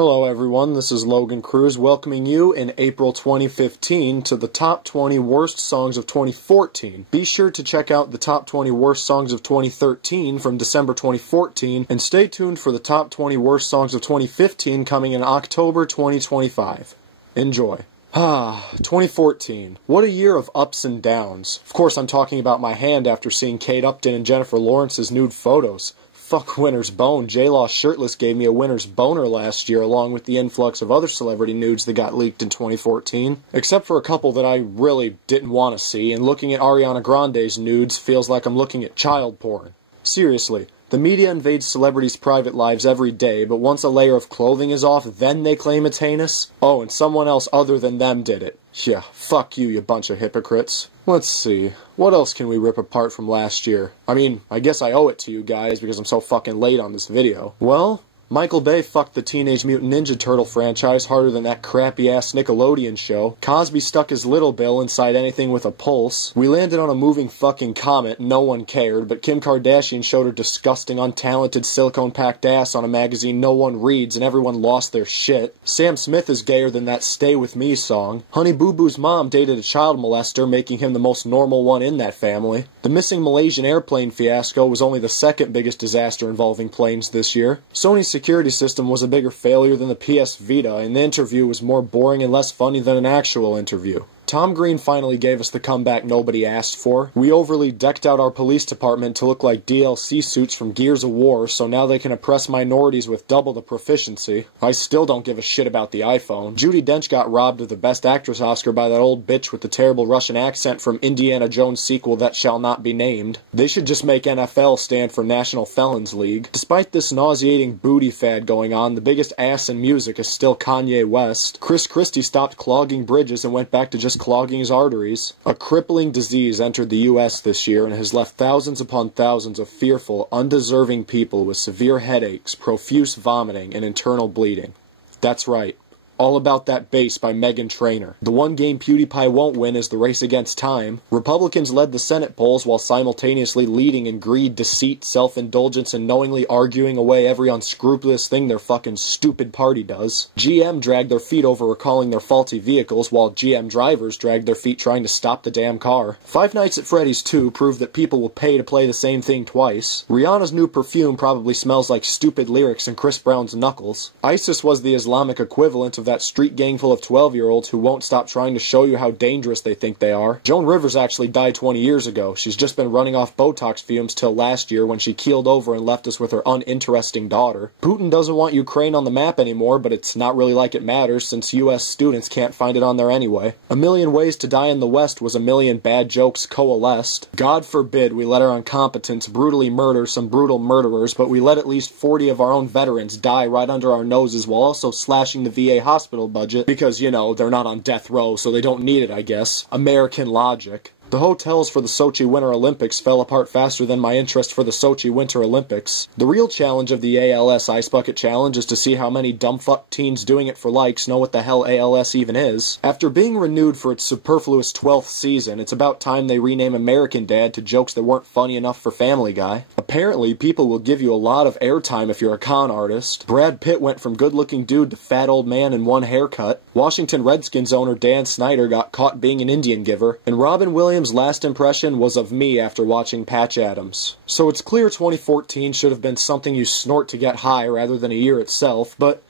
Hello everyone, this is Logan Cruz welcoming you in April 2015 to the top 20 worst songs of 2014. Be sure to check out the top 20 worst songs of 2013 from December 2014 and stay tuned for the top 20 worst songs of 2015 coming in October 2025. Enjoy. 2014. What a year of ups and downs. Of course I'm talking about my hand after seeing Kate Upton and Jennifer Lawrence's nude photos. Fuck winner's bone. J-Law shirtless gave me a winner's boner last year along with the influx of other celebrity nudes that got leaked in 2014. Except for a couple that I really didn't want to see, and looking at Ariana Grande's nudes feels like I'm looking at child porn. Seriously, the media invades celebrities' private lives every day, but once a layer of clothing is off, then they claim it's heinous? Oh, and someone else other than them did it. Yeah, fuck you, you bunch of hypocrites. Let's see, what else can we rip apart from last year? I mean, I guess I owe it to you guys because I'm so fucking late on this video. Well, Michael Bay fucked the Teenage Mutant Ninja Turtle franchise harder than that crappy-ass Nickelodeon show. Cosby stuck his little bill inside anything with a pulse. We landed on a moving fucking comet, no one cared, but Kim Kardashian showed her disgusting, untalented, silicone-packed ass on a magazine no one reads and everyone lost their shit. Sam Smith is gayer than that Stay With Me song. Honey Boo Boo's mom dated a child molester, making him the most normal one in that family. The missing Malaysian airplane fiasco was only the second biggest disaster involving planes this year. Sony's security system was a bigger failure than the PS Vita, and the interview was more boring and less funny than an actual interview. Tom Green finally gave us the comeback nobody asked for. We overly decked out our police department to look like DLC suits from Gears of War, so now they can oppress minorities with double the proficiency. I still don't give a shit about the iPhone. Judi Dench got robbed of the Best Actress Oscar by that old bitch with the terrible Russian accent from Indiana Jones sequel that shall not be named. They should just make NFL stand for National Felons League. Despite this nauseating booty fad going on, the biggest ass in music is still Kanye West. Chris Christie stopped clogging bridges and went back to just clogging his arteries. A crippling disease entered the U.S. this year and has left thousands upon thousands of fearful, undeserving people with severe headaches, profuse vomiting, and internal bleeding. That's right. All About That Bass by Meghan Trainor. The one game PewDiePie won't win is the race against time. Republicans led the Senate polls while simultaneously leading in greed, deceit, self-indulgence, and knowingly arguing away every unscrupulous thing their fucking stupid party does. GM dragged their feet over recalling their faulty vehicles while GM drivers dragged their feet trying to stop the damn car. Five Nights at Freddy's 2 proved that people will pay to play the same thing twice. Rihanna's new perfume probably smells like stupid lyrics and Chris Brown's knuckles. ISIS was the Islamic equivalent of that street gang full of 12-year-olds who won't stop trying to show you how dangerous they think they are. Joan Rivers actually died 20 years ago. She's just been running off Botox fumes till last year when she keeled over and left us with her uninteresting daughter. Putin doesn't want Ukraine on the map anymore, but it's not really like it matters since US students can't find it on there anyway. A Million Ways to Die in the West was a million bad jokes coalesced. God forbid we let our incompetence brutally murder some brutal murderers, but we let at least 40 of our own veterans die right under our noses while also slashing the VA hospital budget because, you know, they're not on death row, so they don't need it, I guess. American logic. The hotels for the Sochi Winter Olympics fell apart faster than my interest for the Sochi Winter Olympics. The real challenge of the ALS Ice Bucket Challenge is to see how many dumbfuck teens doing it for likes know what the hell ALS even is. After being renewed for its superfluous 12th season, it's about time they rename American Dad to jokes that weren't funny enough for Family Guy. Apparently, people will give you a lot of airtime if you're a con artist. Brad Pitt went from good-looking dude to fat old man in one haircut. Washington Redskins owner Dan Snyder got caught being an Indian giver. And Robin Williams' last impression was of me after watching Patch Adams. So it's clear 2014 should have been something you snort to get high rather than a year itself, but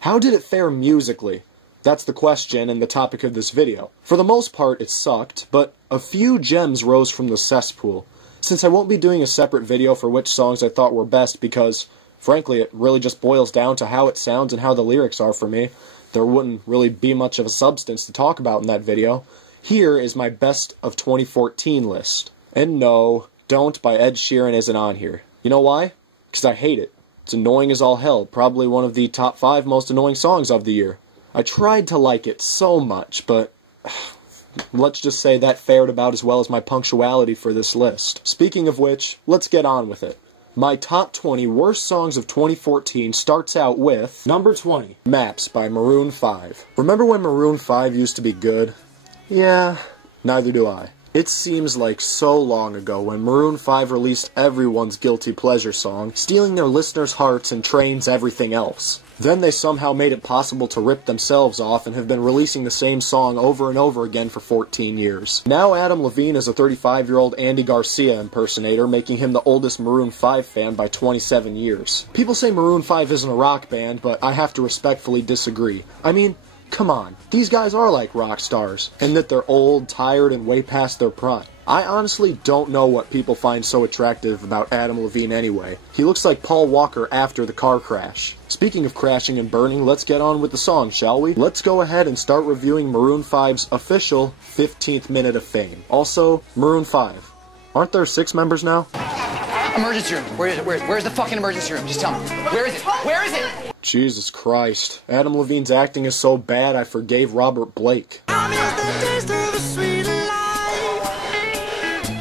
how did it fare musically? That's the question and the topic of this video. For the most part, it sucked, but a few gems rose from the cesspool. Since I won't be doing a separate video for which songs I thought were best because, frankly, it really just boils down to how it sounds and how the lyrics are for me, there wouldn't really be much of a substance to talk about in that video. Here is my best of 2014 list. And no, Don't by Ed Sheeran isn't on here. You know why? Because I hate it. It's annoying as all hell, probably one of the top 5 most annoying songs of the year. I tried to like it so much, but let's just say that fared about as well as my punctuality for this list. Speaking of which, let's get on with it. My top 20 worst songs of 2014 starts out with number 20, Maps by Maroon 5. Remember when Maroon 5 used to be good? Yeah, neither do I. It seems like so long ago when Maroon 5 released everyone's guilty pleasure song, stealing their listeners' hearts and Train's everything else. Then they somehow made it possible to rip themselves off and have been releasing the same song over and over again for 14 years. Now Adam Levine is a 35-year-old Andy Garcia impersonator, making him the oldest Maroon 5 fan by 27 years. People say Maroon 5 isn't a rock band, but I have to respectfully disagree. I mean, come on, these guys are like rock stars, and that they're old, tired, and way past their prime. I honestly don't know what people find so attractive about Adam Levine anyway. He looks like Paul Walker after the car crash. Speaking of crashing and burning, let's get on with the song, shall we? Let's go ahead and start reviewing Maroon 5's official 15th minute of fame. Also, Maroon 5. Aren't there 6 members now? Emergency room. Where is it? Where's the fucking emergency room? Just tell me. Where is it? Where is it? Jesus Christ. Adam Levine's acting is so bad I forgave Robert Blake. I miss the taste of the sweet life.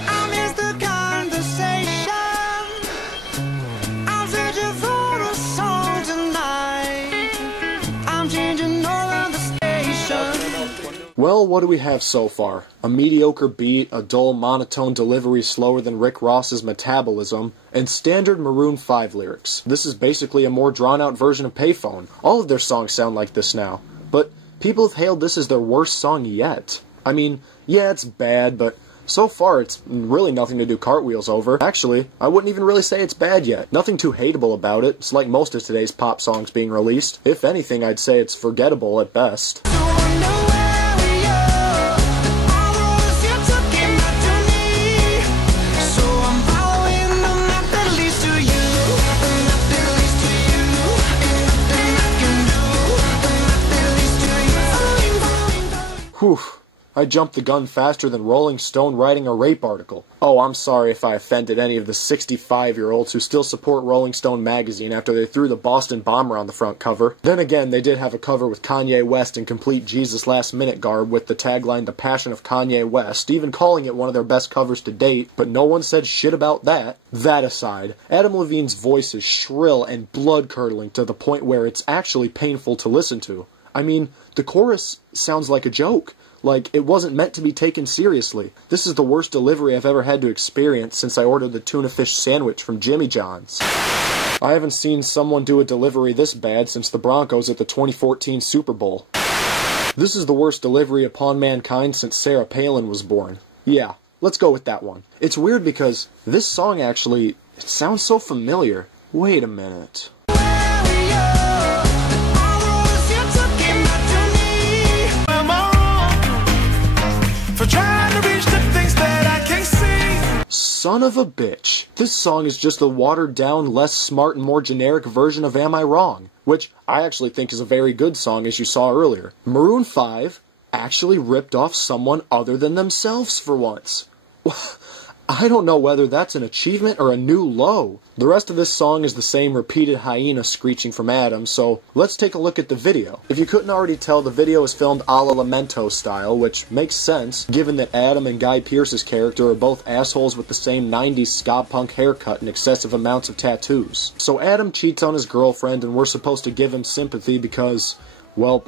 I miss the conversation. I'm searching for a song tonight. I'm changing all of the stations. Well, what do we have so far? A mediocre beat, a dull, monotone delivery slower than Rick Ross's metabolism, and standard Maroon 5 lyrics. This is basically a more drawn-out version of Payphone. All of their songs sound like this now, but people have hailed this as their worst song yet. I mean, yeah, it's bad, but so far it's really nothing to do cartwheels over. Actually, I wouldn't even really say it's bad yet. Nothing too hateable about it. It's like most of today's pop songs being released. If anything, I'd say it's forgettable at best. Whew. I jumped the gun faster than Rolling Stone writing a rape article. Oh, I'm sorry if I offended any of the 65-year-olds who still support Rolling Stone magazine after they threw the Boston Bomber on the front cover. Then again, they did have a cover with Kanye West in complete Jesus last-minute garb with the tagline, The Passion of Kanye West, even calling it one of their best covers to date, but no one said shit about that. That aside, Adam Levine's voice is shrill and blood-curdling to the point where it's actually painful to listen to. I mean, the chorus sounds like a joke. Like, it wasn't meant to be taken seriously. This is the worst delivery I've ever had to experience since I ordered the tuna fish sandwich from Jimmy John's. I haven't seen someone do a delivery this bad since the Broncos at the 2014 Super Bowl. This is the worst delivery upon mankind since Sarah Palin was born. Yeah, let's go with that one. It's weird because this song actually, it sounds so familiar. Wait a minute. Son of a bitch. This song is just a watered-down, less smart, and more generic version of Am I Wrong? Which I actually think is a very good song, as you saw earlier. Maroon 5 actually ripped off someone other than themselves for once. I don't know whether that's an achievement or a new low. The rest of this song is the same repeated hyena screeching from Adam, so let's take a look at the video. If you couldn't already tell, the video is filmed a la Lamento style, which makes sense, given that Adam and Guy Pearce's character are both assholes with the same 90s ska punk haircut and excessive amounts of tattoos. So Adam cheats on his girlfriend, and we're supposed to give him sympathy because, well,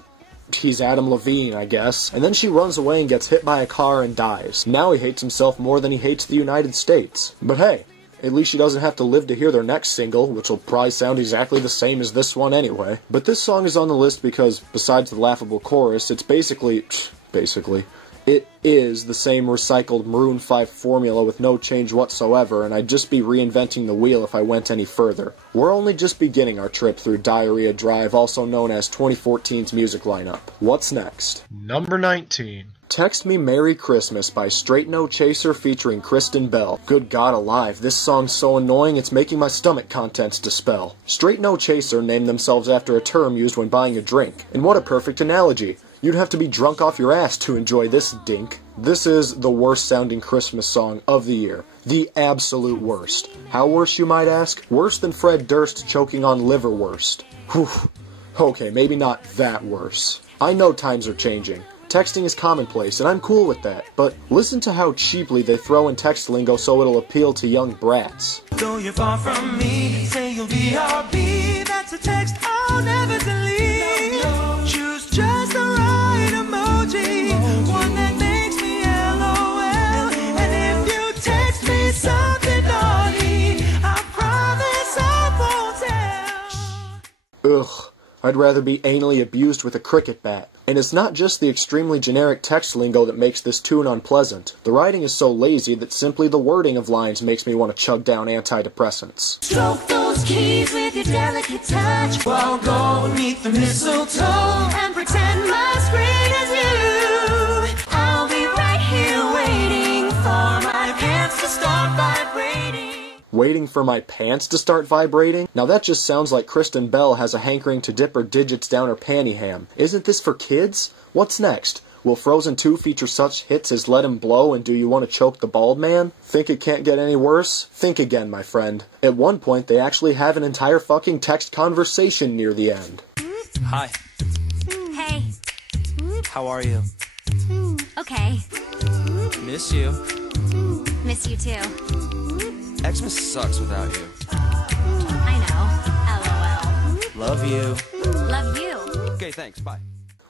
he's Adam Levine, I guess. And then she runs away and gets hit by a car and dies. Now he hates himself more than he hates the United States. But hey, at least she doesn't have to live to hear their next single, which will probably sound exactly the same as this one anyway. But this song is on the list because, besides the laughable chorus, it's basically, it is the same recycled Maroon 5 formula with no change whatsoever, and I'd just be reinventing the wheel if I went any further. We're only just beginning our trip through Diarrhea Drive, also known as 2014's music lineup. What's next? Number 19. Text Me Merry Christmas by Straight No Chaser featuring Kristen Bell. Good God alive, this song's so annoying it's making my stomach contents dispel. Straight No Chaser named themselves after a term used when buying a drink. And what a perfect analogy. You'd have to be drunk off your ass to enjoy this dink. This is the worst sounding Christmas song of the year. The absolute worst. How worse, you might ask? Worse than Fred Durst choking on liverwurst. Whew. Okay, maybe not that worse. I know times are changing. Texting is commonplace, and I'm cool with that, but listen to how cheaply they throw in text lingo so it'll appeal to young brats. Though you're far from me, say you'll be RP. That's a text I'll never delete. No. Choose just the right emoji, one that makes me LOL. Ugh. I'd rather be anally abused with a cricket bat. And it's not just the extremely generic text lingo that makes this tune unpleasant. The writing is so lazy that simply the wording of lines makes me want to chug down antidepressants. Stroke those keys with your delicate touch. I'll go beneath the mistletoe and pretend my screen is you. I'll be right here waiting for my pants to start vibrating. Waiting for my pants to start vibrating? Now that just sounds like Kristen Bell has a hankering to dip her digits down her panty ham. Isn't this for kids? What's next? Will Frozen 2 feature such hits as Let 'Em Blow and Do You Want to Choke the Bald Man? Think it can't get any worse? Think again, my friend. At one point, they actually have an entire fucking text conversation near the end. Hi. Hey. How are you? Okay. Miss you. Miss you too. Xmas sucks without you. I know. Love you. LOL. Love you. Okay, thanks. Bye.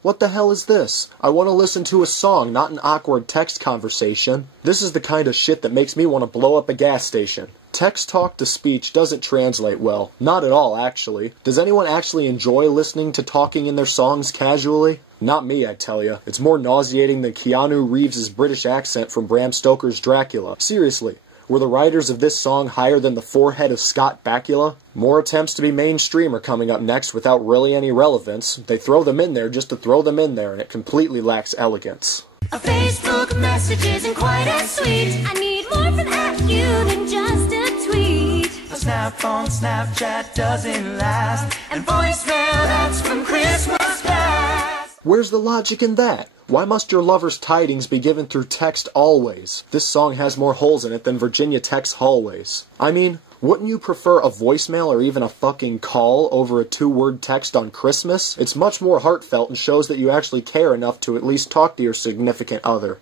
What the hell is this? I want to listen to a song, not an awkward text conversation. This is the kind of shit that makes me want to blow up a gas station. Text talk to speech doesn't translate well. Not at all, actually. Does anyone actually enjoy listening to talking in their songs casually? Not me, I tell ya. It's more nauseating than Keanu Reeves' British accent from Bram Stoker's Dracula. Seriously. Were the writers of this song higher than the forehead of Scott Bakula? More attempts to be mainstream are coming up next without really any relevance. They throw them in there just to throw them in there, and it completely lacks elegance. A Facebook message isn't quite as sweet. I need more from you than just a tweet. A snap on Snapchat doesn't last. And voicemail that's from Christmas past. Where's the logic in that? Why must your lover's tidings be given through text always? This song has more holes in it than Virginia Tech's hallways. I mean, wouldn't you prefer a voicemail or even a fucking call over a 2-word text on Christmas? It's much more heartfelt and shows that you actually care enough to at least talk to your significant other.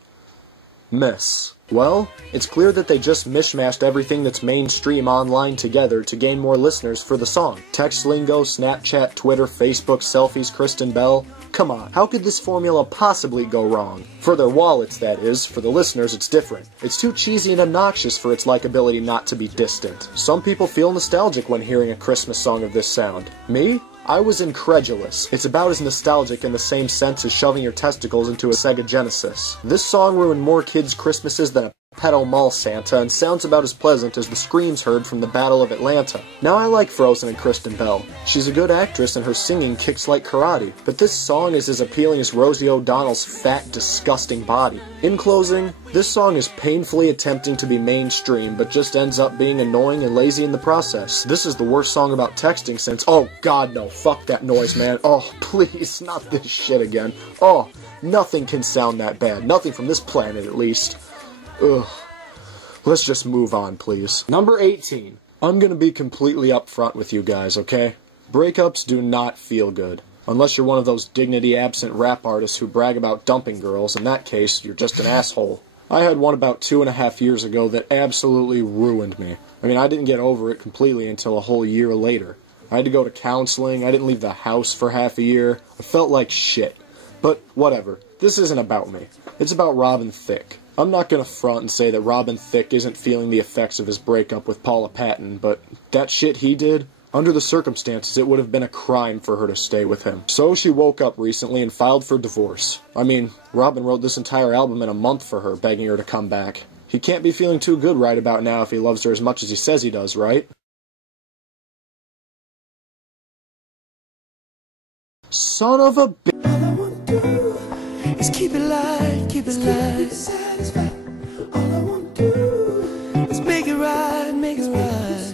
Miss. Well, it's clear that they just mishmashed everything that's mainstream online together to gain more listeners for the song. Text lingo, Snapchat, Twitter, Facebook, selfies, Kristen Bell. Come on, how could this formula possibly go wrong? For their wallets, that is. For the listeners, it's different. It's too cheesy and obnoxious for its likability not to be distant. Some people feel nostalgic when hearing a Christmas song of this sound. Me? I was incredulous. It's about as nostalgic in the same sense as shoving your testicles into a Sega Genesis. This song ruined more kids' Christmases than a pedo mall Santa and sounds about as pleasant as the screams heard from the Battle of Atlanta. Now I like Frozen and Kristen Bell. She's a good actress and her singing kicks like karate, but this song is as appealing as Rosie O'Donnell's fat, disgusting body. In closing, this song is painfully attempting to be mainstream, but just ends up being annoying and lazy in the process. This is the worst song about texting since— oh god no, fuck that noise, man. Oh, please, not this shit again. Oh, nothing can sound that bad. Nothing from this planet, at least. Ugh. Let's just move on, please. Number 18. I'm gonna be completely upfront with you guys, okay? Breakups do not feel good. Unless you're one of those dignity-absent rap artists who brag about dumping girls. In that case, you're just an asshole. I had one about 2.5 years ago that absolutely ruined me. I mean, I didn't get over it completely until a whole year later. I had to go to counseling, I didn't leave the house for half a year. I felt like shit. But whatever. This isn't about me. It's about Robin Thicke. I'm not gonna front and say that Robin Thicke isn't feeling the effects of his breakup with Paula Patton, but that shit he did, under the circumstances, it would have been a crime for her to stay with him. So she woke up recently and filed for divorce. I mean, Robin wrote this entire album in a month for her, begging her to come back. He can't be feeling too good right about now if he loves her as much as he says he does, right? Son of a bitch. All I want to do is keep it light, keep it light. All I want to do is make it right, make it right.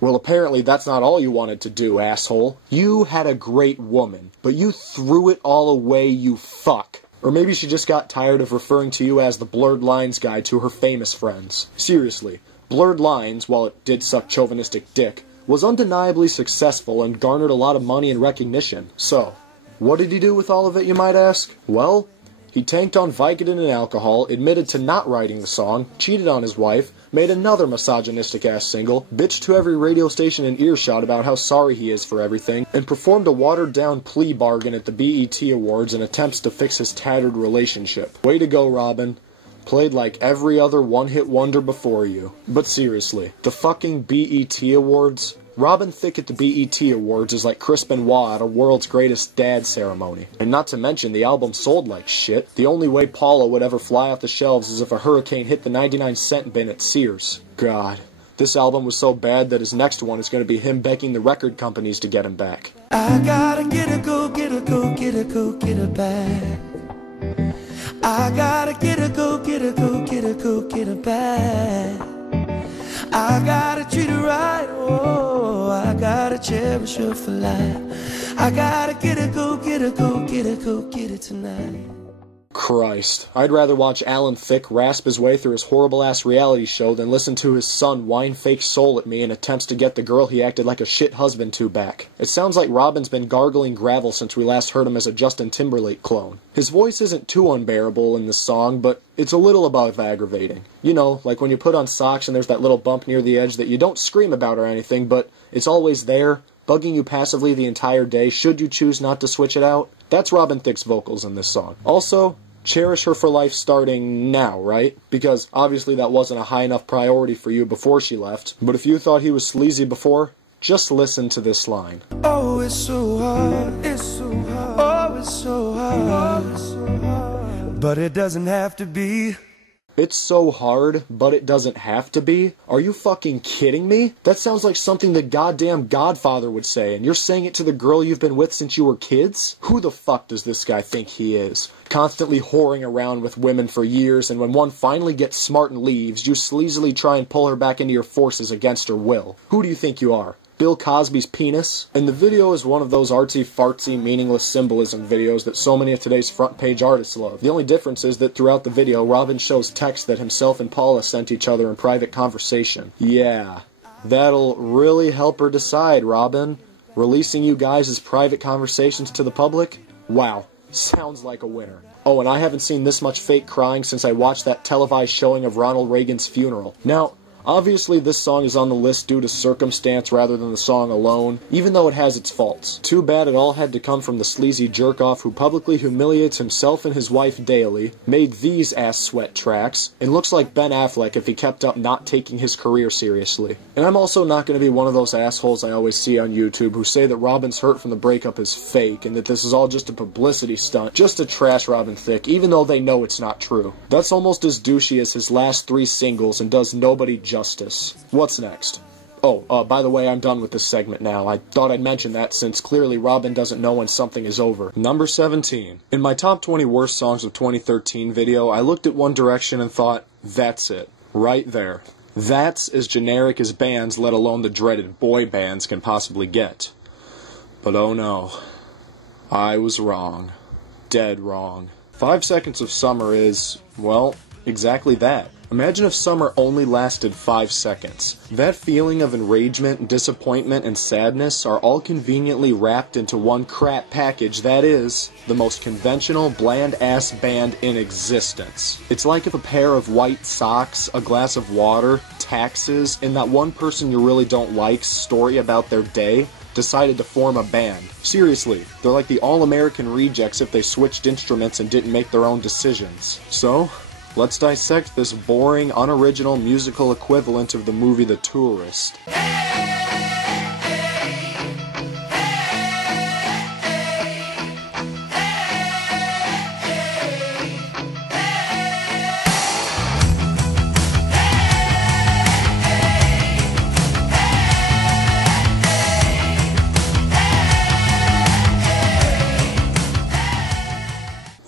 Well, apparently that's not all you wanted to do, asshole. You had a great woman, but you threw it all away, you fuck. Or maybe she just got tired of referring to you as the Blurred Lines guy to her famous friends. Seriously, Blurred Lines, while it did suck chauvinistic dick, was undeniably successful and garnered a lot of money and recognition. So, what did he do with all of it, you might ask? Well, he tanked on Vicodin and alcohol, admitted to not writing the song, cheated on his wife, made another misogynistic-ass single, bitched to every radio station in earshot about how sorry he is for everything, and performed a watered-down plea bargain at the BET Awards in attempts to fix his tattered relationship. Way to go, Robin. Played like every other one-hit wonder before you. But seriously, the fucking BET Awards? Robin Thicke at the BET Awards is like Chris Benoit at a World's Greatest Dad ceremony. And not to mention, the album sold like shit. The only way Paula would ever fly off the shelves is if a hurricane hit the 99-cent bin at Sears. God. This album was so bad that his next one is going to be him begging the record companies to get him back. I gotta get a go, get a go, get a go, get a back. I gotta get a go, get a go, get a go, get a back. I gotta treat her right, oh, I gotta cherish her for life. I gotta get a go, get a go, get a go, get it tonight. Christ. I'd rather watch Alan Thicke rasp his way through his horrible-ass reality show than listen to his son whine fake soul at me in attempts to get the girl he acted like a shit husband to back. It sounds like Robin's been gargling gravel since we last heard him as a Justin Timberlake clone. His voice isn't too unbearable in this song, but it's a little above aggravating. You know, like when you put on socks and there's that little bump near the edge that you don't scream about or anything, but it's always there, bugging you passively the entire day should you choose not to switch it out. That's Robin Thicke's vocals in this song. Also, cherish her for life starting now, right? Because obviously that wasn't a high enough priority for you before she left. But if you thought he was sleazy before, just listen to this line. Oh, it's so hard, it's so hard, oh, it's so hard, oh, it's so hard. But it doesn't have to be. It's so hard, but it doesn't have to be? Are you fucking kidding me? That sounds like something the goddamn Godfather would say, and you're saying it to the girl you've been with since you were kids? Who the fuck does this guy think he is? Constantly whoring around with women for years, and when one finally gets smart and leaves, you sleazily try and pull her back into your forces against her will. Who do you think you are? Bill Cosby's penis? And the video is one of those artsy-fartsy, meaningless symbolism videos that so many of today's front-page artists love. The only difference is that throughout the video, Robin shows text that himself and Paula sent each other in private conversation. Yeah, that'll really help her decide, Robin. Releasing you guys' private conversations to the public? Wow, sounds like a winner. Oh, and I haven't seen this much fake crying since I watched that televised showing of Ronald Reagan's funeral. Now, obviously, this song is on the list due to circumstance rather than the song alone, even though it has its faults. Too bad it all had to come from the sleazy jerk-off who publicly humiliates himself and his wife daily, made these ass-sweat tracks, and looks like Ben Affleck if he kept up not taking his career seriously. And I'm also not going to be one of those assholes I always see on YouTube who say that Robin's hurt from the breakup is fake, and that this is all just a publicity stunt, just to trash Robin Thicke, even though they know it's not true. That's almost as douchey as his last 3 singles and does nobody justice. What's next? Oh, by the way, I'm done with this segment now. I thought I'd mention that since clearly Robin doesn't know when something is over. Number 17. In my top 20 worst songs of 2013 video, I looked at One Direction and thought, that's it. Right there. That's as generic as bands, let alone the dreaded boy bands, can possibly get. But oh no. I was wrong. Dead wrong. 5 Seconds of Summer is, well, exactly that. Imagine if summer only lasted 5 seconds. That feeling of enragement, disappointment, and sadness are all conveniently wrapped into one crap package that is the most conventional, bland-ass band in existence. It's like if a pair of white socks, a glass of water, taxes, and that one person you really don't like's story about their day decided to form a band. Seriously, they're like the All-American Rejects if they switched instruments and didn't make their own decisions. So, let's dissect this boring, unoriginal musical equivalent of the movie The Tourist.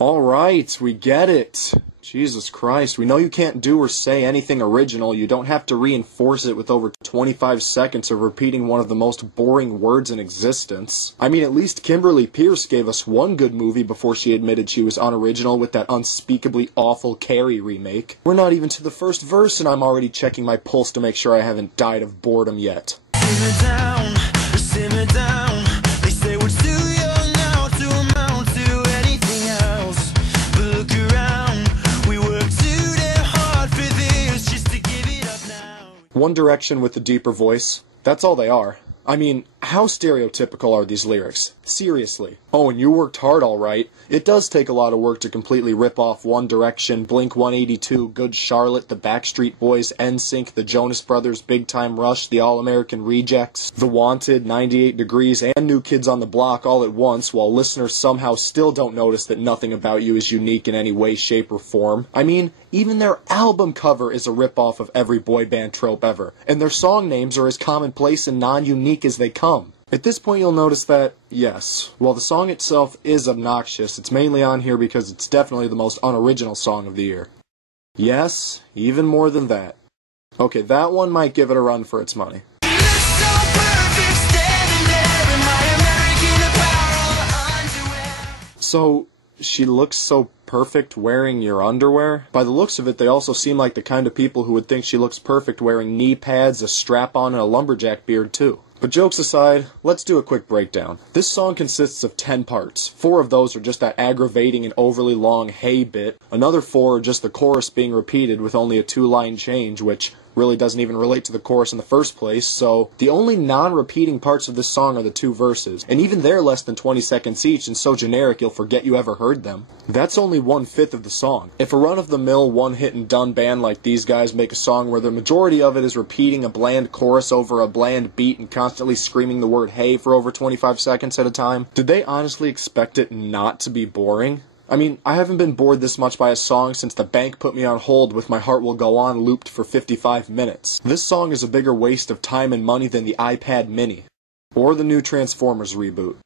Alright, we get it. Jesus Christ, we know you can't do or say anything original. You don't have to reinforce it with over 25 seconds of repeating one of the most boring words in existence. I mean, at least Kimberly Pierce gave us one good movie before she admitted she was unoriginal with that unspeakably awful Carrie remake. We're not even to the first verse and I'm already checking my pulse to make sure I haven't died of boredom yet. Simmer down, simmer down. They say we're still young now to amount to anything else. But look around, we work too damn hard for this just to give it up now. One Direction with a deeper voice. That's all they are. I mean, how stereotypical are these lyrics? Seriously. Oh, and you worked hard, alright. It does take a lot of work to completely rip off One Direction, Blink-182, Good Charlotte, the Backstreet Boys, NSYNC, the Jonas Brothers, Big Time Rush, the All-American Rejects, The Wanted, 98 Degrees, and New Kids on the Block all at once, while listeners somehow still don't notice that nothing about you is unique in any way, shape, or form. I mean, even their album cover is a rip-off of every boy band trope ever, and their song names are as commonplace and non-unique as they come. At this point you'll notice that, yes, while the song itself is obnoxious, it's mainly on here because it's definitely the most unoriginal song of the year. Yes, even more than that. Okay, that one might give it a run for its money. So, she looks so perfect wearing your underwear? By the looks of it, they also seem like the kind of people who would think she looks perfect wearing knee pads, a strap-on, and a lumberjack beard too. But jokes aside, let's do a quick breakdown. This song consists of 10 parts. 4 of those are just that aggravating and overly long hey bit. Another 4 are just the chorus being repeated with only a 2-line change, which really doesn't even relate to the chorus in the first place, so the only non-repeating parts of this song are the 2 verses, and even they're less than 20 seconds each and so generic you'll forget you ever heard them. That's only 1/5 of the song. If a run-of-the-mill, one-hit-and-done band like these guys make a song where the majority of it is repeating a bland chorus over a bland beat and constantly screaming the word hey for over 25 seconds at a time, did they honestly expect it not to be boring? I mean, I haven't been bored this much by a song since The Bank Put Me on Hold with My Heart Will Go On looped for 55 minutes. This song is a bigger waste of time and money than the iPad Mini, or the new Transformers reboot,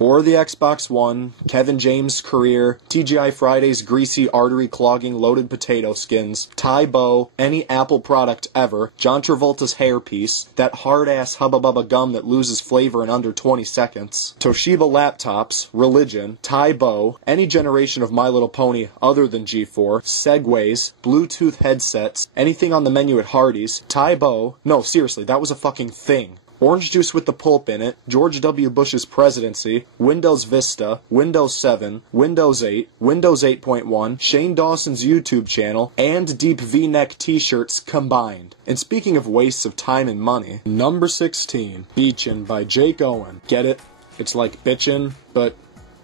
or the Xbox One, Kevin James' career, TGI Fridays' greasy artery-clogging loaded potato skins, Tybo, any Apple product ever, John Travolta's hairpiece, that hard-ass Hubba Bubba gum that loses flavor in under 20 seconds, Toshiba laptops, religion, Tybo, any generation of My Little Pony other than G4, Segways, Bluetooth headsets, anything on the menu at Hardee's, Tybo, no, seriously, that was a fucking thing. Orange juice with the pulp in it, George W. Bush's presidency, Windows Vista, Windows 7, Windows 8, Windows 8.1, Shane Dawson's YouTube channel, and deep V-neck t-shirts combined. And speaking of wastes of time and money, number 16, Beachin' by Jake Owen. Get it? It's like bitchin', but,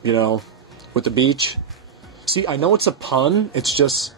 you know, with the beach. See, I know it's a pun, it's just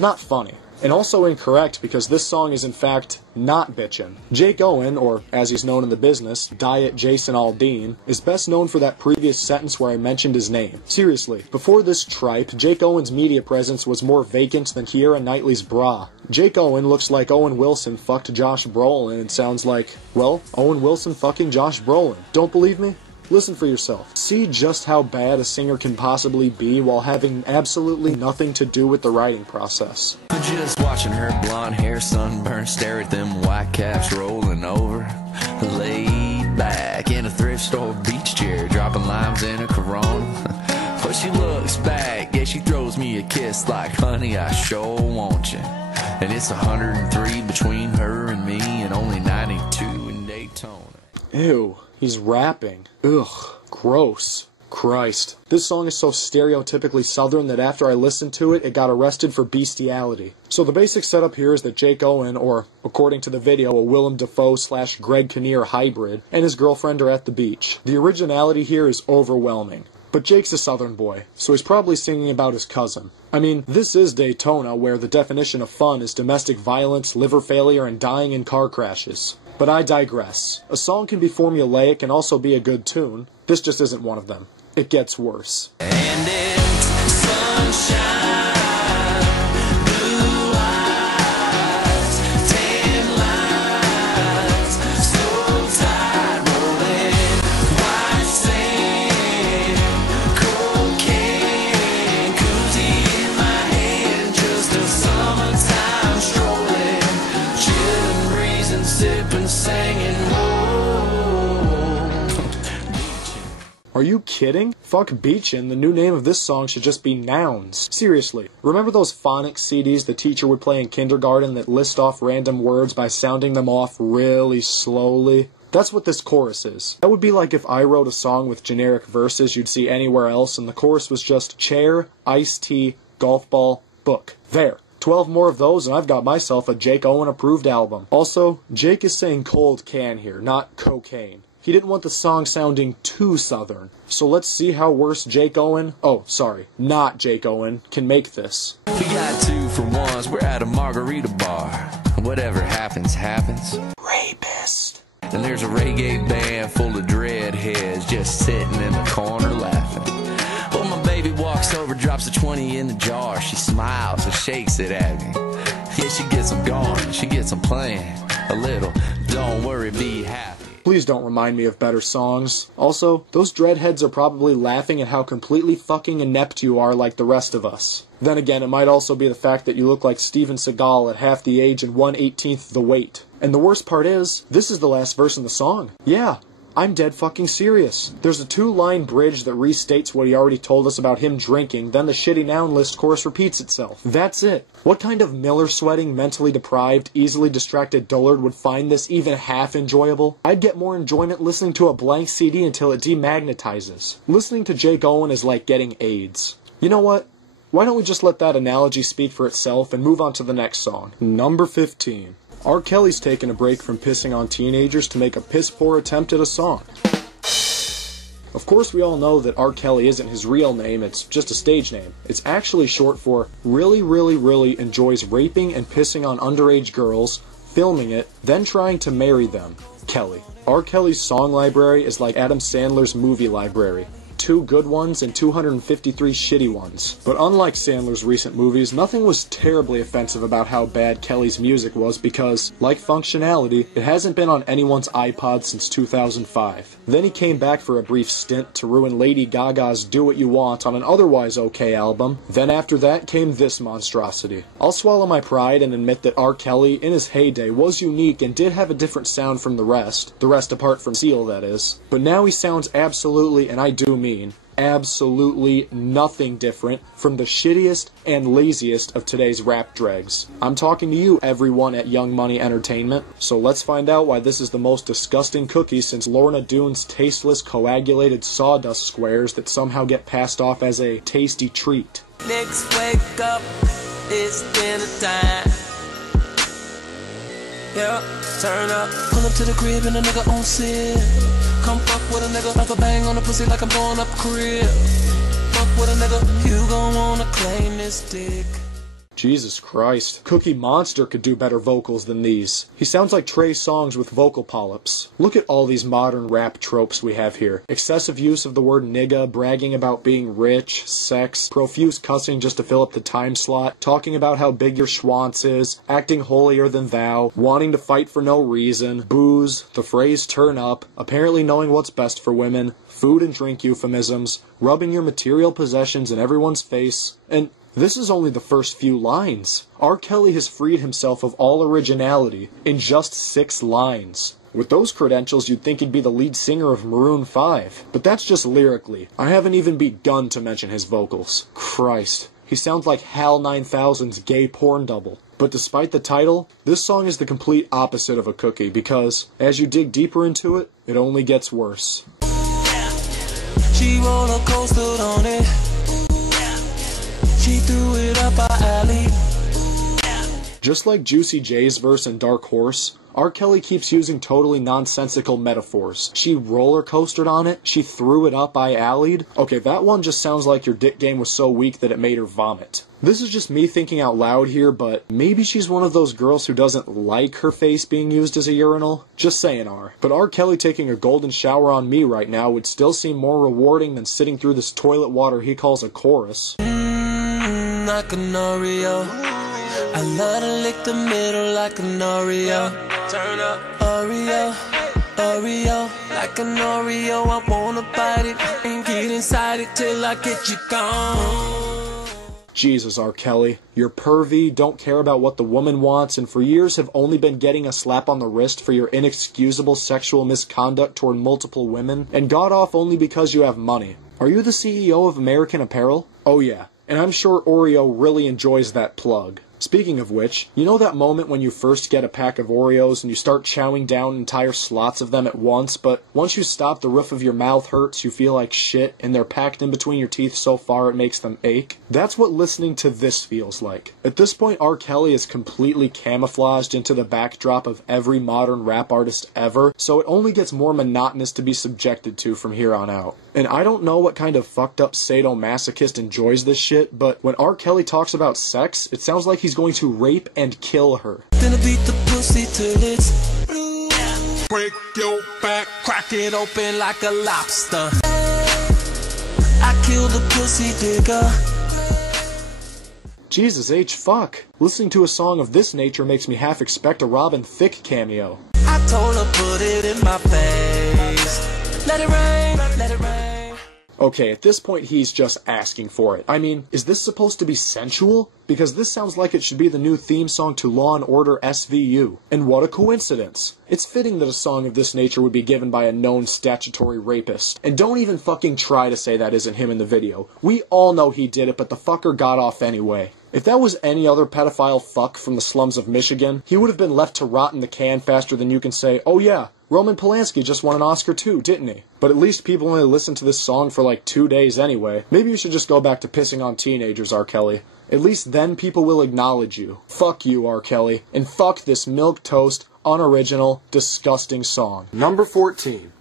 not funny. And also incorrect because this song is in fact not bitchin'. Jake Owen, or as he's known in the business, Diet Jason Aldean, is best known for that previous sentence where I mentioned his name. Seriously, before this tripe, Jake Owen's media presence was more vacant than Keira Knightley's bra. Jake Owen looks like Owen Wilson fucked Josh Brolin and sounds like, well, Owen Wilson fucking Josh Brolin. Don't believe me? Listen for yourself. See just how bad a singer can possibly be while having absolutely nothing to do with the writing process. Just watching her blonde hair sunburn, stare at them white caps rolling over. Laid back in a thrift store beach chair, dropping limes in a Corona. But she looks back, yeah, she throws me a kiss like, honey, I sure want you. And it's 103 between her and me, and only 92 in Daytona. Ew, he's rapping. Ugh, gross. Christ. This song is so stereotypically Southern that after I listened to it, it got arrested for bestiality. So the basic setup here is that Jake Owen, or according to the video, a Willem Dafoe / Greg Kinnear hybrid, and his girlfriend are at the beach. The originality here is overwhelming. But Jake's a Southern boy, so he's probably singing about his cousin. I mean, this is Daytona, where the definition of fun is domestic violence, liver failure, and dying in car crashes. But I digress. A song can be formulaic and also be a good tune. This just isn't one of them. It gets worse. And it's sunshine, blue eyes, tan lines, so tight rolling, white sand, cocaine, koozie in my hand, just a summertime strolling, chillin', breezing, sipping, singing, Are you kidding? Fuck Beachin', the new name of this song should just be Nouns. Seriously, remember those phonics CDs the teacher would play in kindergarten that list off random words by sounding them off really slowly? That's what this chorus is. That would be like if I wrote a song with generic verses you'd see anywhere else and the chorus was just chair, iced tea, golf ball, book. There. 12 more of those and I've got myself a Jake Owen approved album. Also, Jake is saying cold can here, not cocaine. He didn't want the song sounding too southern. So let's see how worse Jake Owen, not Jake Owen, can make this. We got 2 for 1s, we're at a margarita bar. Whatever happens, happens. Rapist. And there's a reggae band full of dreadheads just sitting in the corner laughing. Well, my baby walks over, drops a 20 in the jar. She smiles and shakes it at me. Yeah, she gets them going, she gets them playing a little. Don't worry, be happy. Please don't remind me of better songs. Also, those dreadheads are probably laughing at how completely fucking inept you are like the rest of us. Then again, it might also be the fact that you look like Steven Seagal at half the age and 1/18th the weight. And the worst part is, this is the last verse in the song. Yeah, I'm dead fucking serious. There's a 2-line bridge that restates what he already told us about him drinking, then the shitty noun list chorus repeats itself. That's it. What kind of Miller-sweating, mentally deprived, easily distracted dullard would find this even half enjoyable? I'd get more enjoyment listening to a blank CD until it demagnetizes. Listening to Jake Owen is like getting AIDS. You know what? Why don't we just let that analogy speak for itself and move on to the next song? Number 15. R. Kelly's taken a break from pissing on teenagers to make a piss-poor attempt at a song. Of course, we all know that R. Kelly isn't his real name, it's just a stage name. It's actually short for really, really, really enjoys raping and pissing on underage girls, filming it, then trying to marry them. Kelly. R. Kelly's song library is like Adam Sandler's movie library. 2 good ones and 253 shitty ones. But unlike Sandler's recent movies, nothing was terribly offensive about how bad Kelly's music was because, like Functionality, it hasn't been on anyone's iPod since 2005. Then he came back for a brief stint to ruin Lady Gaga's Do What You Want on an otherwise okay album. Then after that came this monstrosity. I'll swallow my pride and admit that R. Kelly, in his heyday, was unique and did have a different sound from the rest apart from Seal, that is. But now he sounds absolutely, and I do mean, absolutely nothing different from the shittiest and laziest of today's rap dregs. I'm talking to you, everyone at Young Money Entertainment, so let's find out why this is the most disgusting cookie since Lorna Doone's tasteless coagulated sawdust squares that somehow get passed off as a tasty treat. Next wake up, it's dinner time. Yeah, turn up, pull up to the crib and a nigga on sit. Come fuck with a nigga, like a bang on the pussy like I'm blowing up a crib. Fuck with a nigga, you gon' wanna claim this dick. Jesus Christ. Cookie Monster could do better vocals than these. He sounds like Trey Songz with vocal polyps. Look at all these modern rap tropes we have here. Excessive use of the word nigga, bragging about being rich, sex, profuse cussing just to fill up the time slot, talking about how big your schwanz is, acting holier than thou, wanting to fight for no reason, booze, the phrase turn up, apparently knowing what's best for women, food and drink euphemisms, rubbing your material possessions in everyone's face, and this is only the first few lines. R. Kelly has freed himself of all originality in just 6 lines. With those credentials, you'd think he'd be the lead singer of Maroon 5. But that's just lyrically. I haven't even begun to mention his vocals. Christ. He sounds like HAL 9000's gay porn double. But despite the title, this song is the complete opposite of a cookie because, as you dig deeper into it, it only gets worse. She roller coastered on it. She threw it up our alley. Just like Juicy J's verse in Dark Horse, R. Kelly keeps using totally nonsensical metaphors. She roller coastered on it, she threw it up I alleyed. Okay, that one just sounds like your dick game was so weak that it made her vomit. This is just me thinking out loud here, but maybe she's one of those girls who doesn't like her face being used as a urinal? Just saying, R. But R. Kelly taking a golden shower on me right now would still seem more rewarding than sitting through this toilet water he calls a chorus. Like an Oreo, I love to lick the middle like an Oreo. Turn up, Oreo, Oreo, like an Oreo. I wanna bite it and get inside it till I get you gone. Jesus, R. Kelly, you're pervy, don't care about what the woman wants, and for years have only been getting a slap on the wrist for your inexcusable sexual misconduct toward multiple women, and got off only because you have money. Are you the CEO of American Apparel? Oh yeah. And I'm sure Oreo really enjoys that plug. Speaking of which, you know that moment when you first get a pack of Oreos and you start chowing down entire slots of them at once, but once you stop, the roof of your mouth hurts, you feel like shit, and they're packed in between your teeth so far it makes them ache? That's what listening to this feels like. At this point, R. Kelly is completely camouflaged into the backdrop of every modern rap artist ever, so it only gets more monotonous to be subjected to from here on out. And I don't know what kind of fucked up sadomasochist enjoys this shit, but when R. Kelly talks about sex, it sounds like he's going to rape and kill her. Gonna beat the pussy till it's blue. Break your back, crack it open like a lobster. I kill the pussy digger. Jesus H. fuck. Listening to a song of this nature makes me half expect a Robin Thicke cameo. I told her put it in my face. Let it rain, let it rain. Okay, at this point he's just asking for it. I mean, is this supposed to be sensual? Because this sounds like it should be the new theme song to Law & Order SVU. And what a coincidence. It's fitting that a song of this nature would be given by a known statutory rapist. And don't even fucking try to say that isn't him in the video. We all know he did it, but the fucker got off anyway. If that was any other pedophile fuck from the slums of Michigan, he would have been left to rot in the can faster than you can say, oh yeah, Roman Polanski just won an Oscar too, didn't he? But at least people only listened to this song for like 2 days anyway. Maybe you should just go back to pissing on teenagers, R. Kelly. At least then people will acknowledge you. Fuck you, R. Kelly. And fuck this milquetoast, unoriginal, disgusting song. Number 14.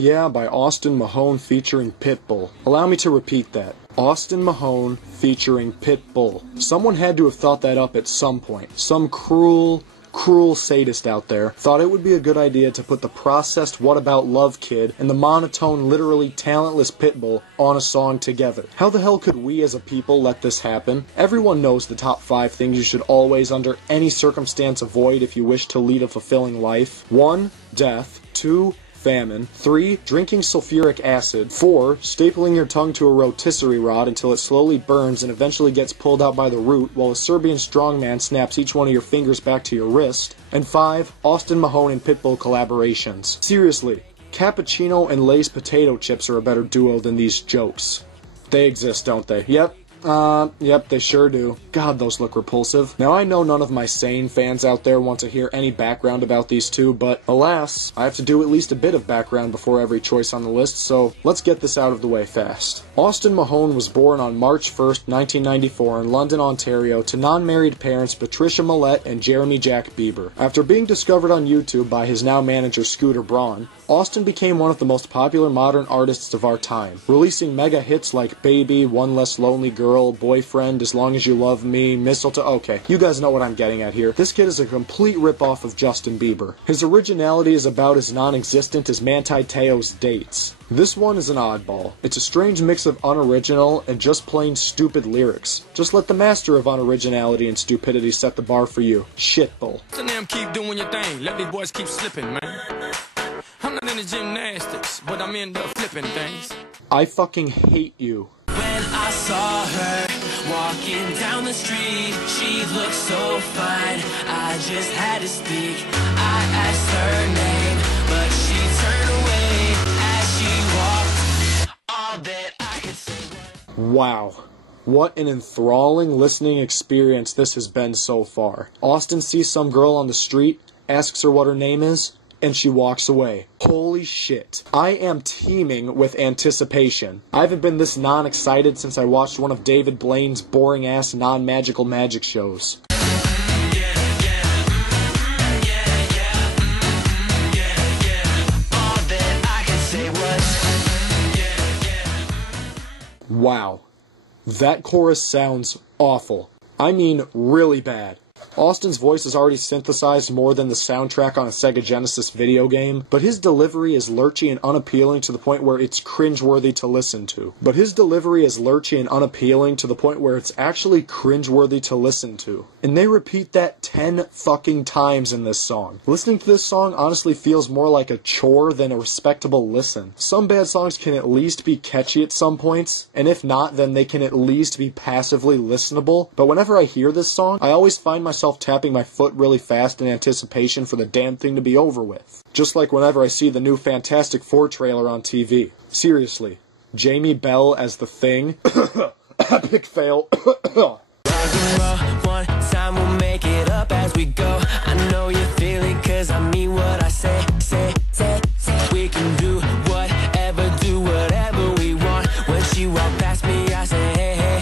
Yeah, by Austin Mahone featuring Pitbull. Allow me to repeat that. Austin Mahone featuring Pitbull. Someone had to have thought that up at some point. Some cruel sadist out there thought it would be a good idea to put the processed What About Love kid and the monotone, literally talentless Pitbull on a song together. How the hell could we as a people let this happen? Everyone knows the top 5 things you should always, under any circumstance, avoid if you wish to lead a fulfilling life. 1. Death. 2. Famine. 3. Drinking sulfuric acid. 4. Stapling your tongue to a rotisserie rod until it slowly burns and eventually gets pulled out by the root, while a Serbian strongman snaps each one of your fingers back to your wrist. And 5. Austin Mahone and Pitbull collaborations. Seriously, cappuccino and Lay's potato chips are a better duo than these jokes. They exist, don't they? Yep, they sure do. God, those look repulsive. Now, I know none of my sane fans out there want to hear any background about these two, but alas, I have to do at least a bit of background before every choice on the list, so let's get this out of the way fast. Austin Mahone was born on March 1st, 1994 in London, Ontario, to non-married parents Patricia Millette and Jeremy Jack Bieber. After being discovered on YouTube by his now manager Scooter Braun, Austin became one of the most popular modern artists of our time, releasing mega hits like Baby, One Less Lonely Girl, Boyfriend, As Long As You Love Me, Mistletoe. Okay, you guys know what I'm getting at here. This kid is a complete ripoff of Justin Bieber. His originality is about as non-existent as Manti Te'o's dates. This one is an oddball. It's a strange mix of unoriginal and just plain stupid lyrics. Just let the master of unoriginality and stupidity set the bar for you. Shitbull. So damn, keep doing your thing. Let these boys keep slipping, man. I'm not into gymnastics, but I'm into flipping things. I fucking hate you. When I saw her walking down the street, she looked so fine, I just had to speak. I asked her name, but she turned away as she walked. All that I could say was... Wow. What an enthralling listening experience this has been so far. Austin sees some girl on the street, asks her what her name is, and she walks away. Holy shit. I am teeming with anticipation. I haven't been this non-excited since I watched one of David Blaine's boring-ass non-magical magic shows. Wow. That chorus sounds awful. I mean, really bad. Austin's voice is already synthesized more than the soundtrack on a Sega Genesis video game, but his delivery is lurchy and unappealing to the point where it's cringeworthy to listen to. Actually cringeworthy to listen to. And they repeat that 10 fucking times in this song. Listening to this song honestly feels more like a chore than a respectable listen. Some bad songs can at least be catchy at some points, and if not, then they can at least be passively listenable, but whenever I hear this song, I always find myself tapping my foot really fast in anticipation for the damn thing to be over with. Just like whenever I see the new Fantastic Four trailer on TV. Seriously, Jamie Bell as the Thing? Epic fail. One time go. I know you feel it, cause I mean what I say. We can do whatever we want. When she walk past me, I say, hey.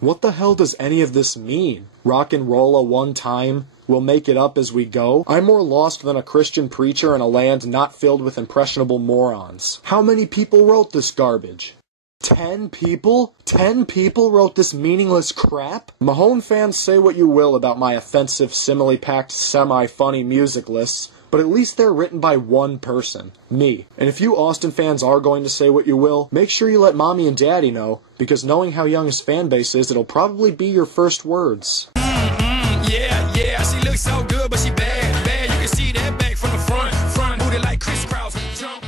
What the hell does any of this mean? Rock and roll a one time, we'll make it up as we go? I'm more lost than a Christian preacher in a land not filled with impressionable morons. How many people wrote this garbage? 10 people? 10 people wrote this meaningless crap? Mahone fans, say what you will about my offensive, simile-packed, semi-funny music lists, but at least they're written by one person, me. And if you Austin fans are going to say what you will, make sure you let mommy and daddy know, because knowing how young his fan base is, it'll probably be your first words. Yeah, she looks so good, but she bad. You can see that back from the front booty like Chris Krause. Jump.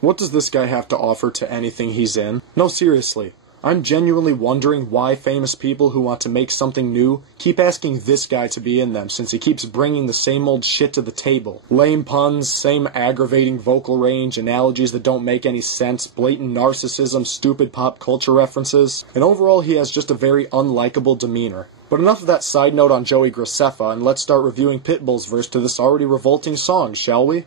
What does this guy have to offer to anything he's in? No, seriously. I'm genuinely wondering why famous people who want to make something new keep asking this guy to be in them, since he keeps bringing the same old shit to the table. Lame puns, same aggravating vocal range, analogies that don't make any sense, blatant narcissism, stupid pop culture references, and overall he has just a very unlikable demeanor. But enough of that side note on Joey Graceffa, and let's start reviewing Pitbull's verse to this already revolting song, shall we?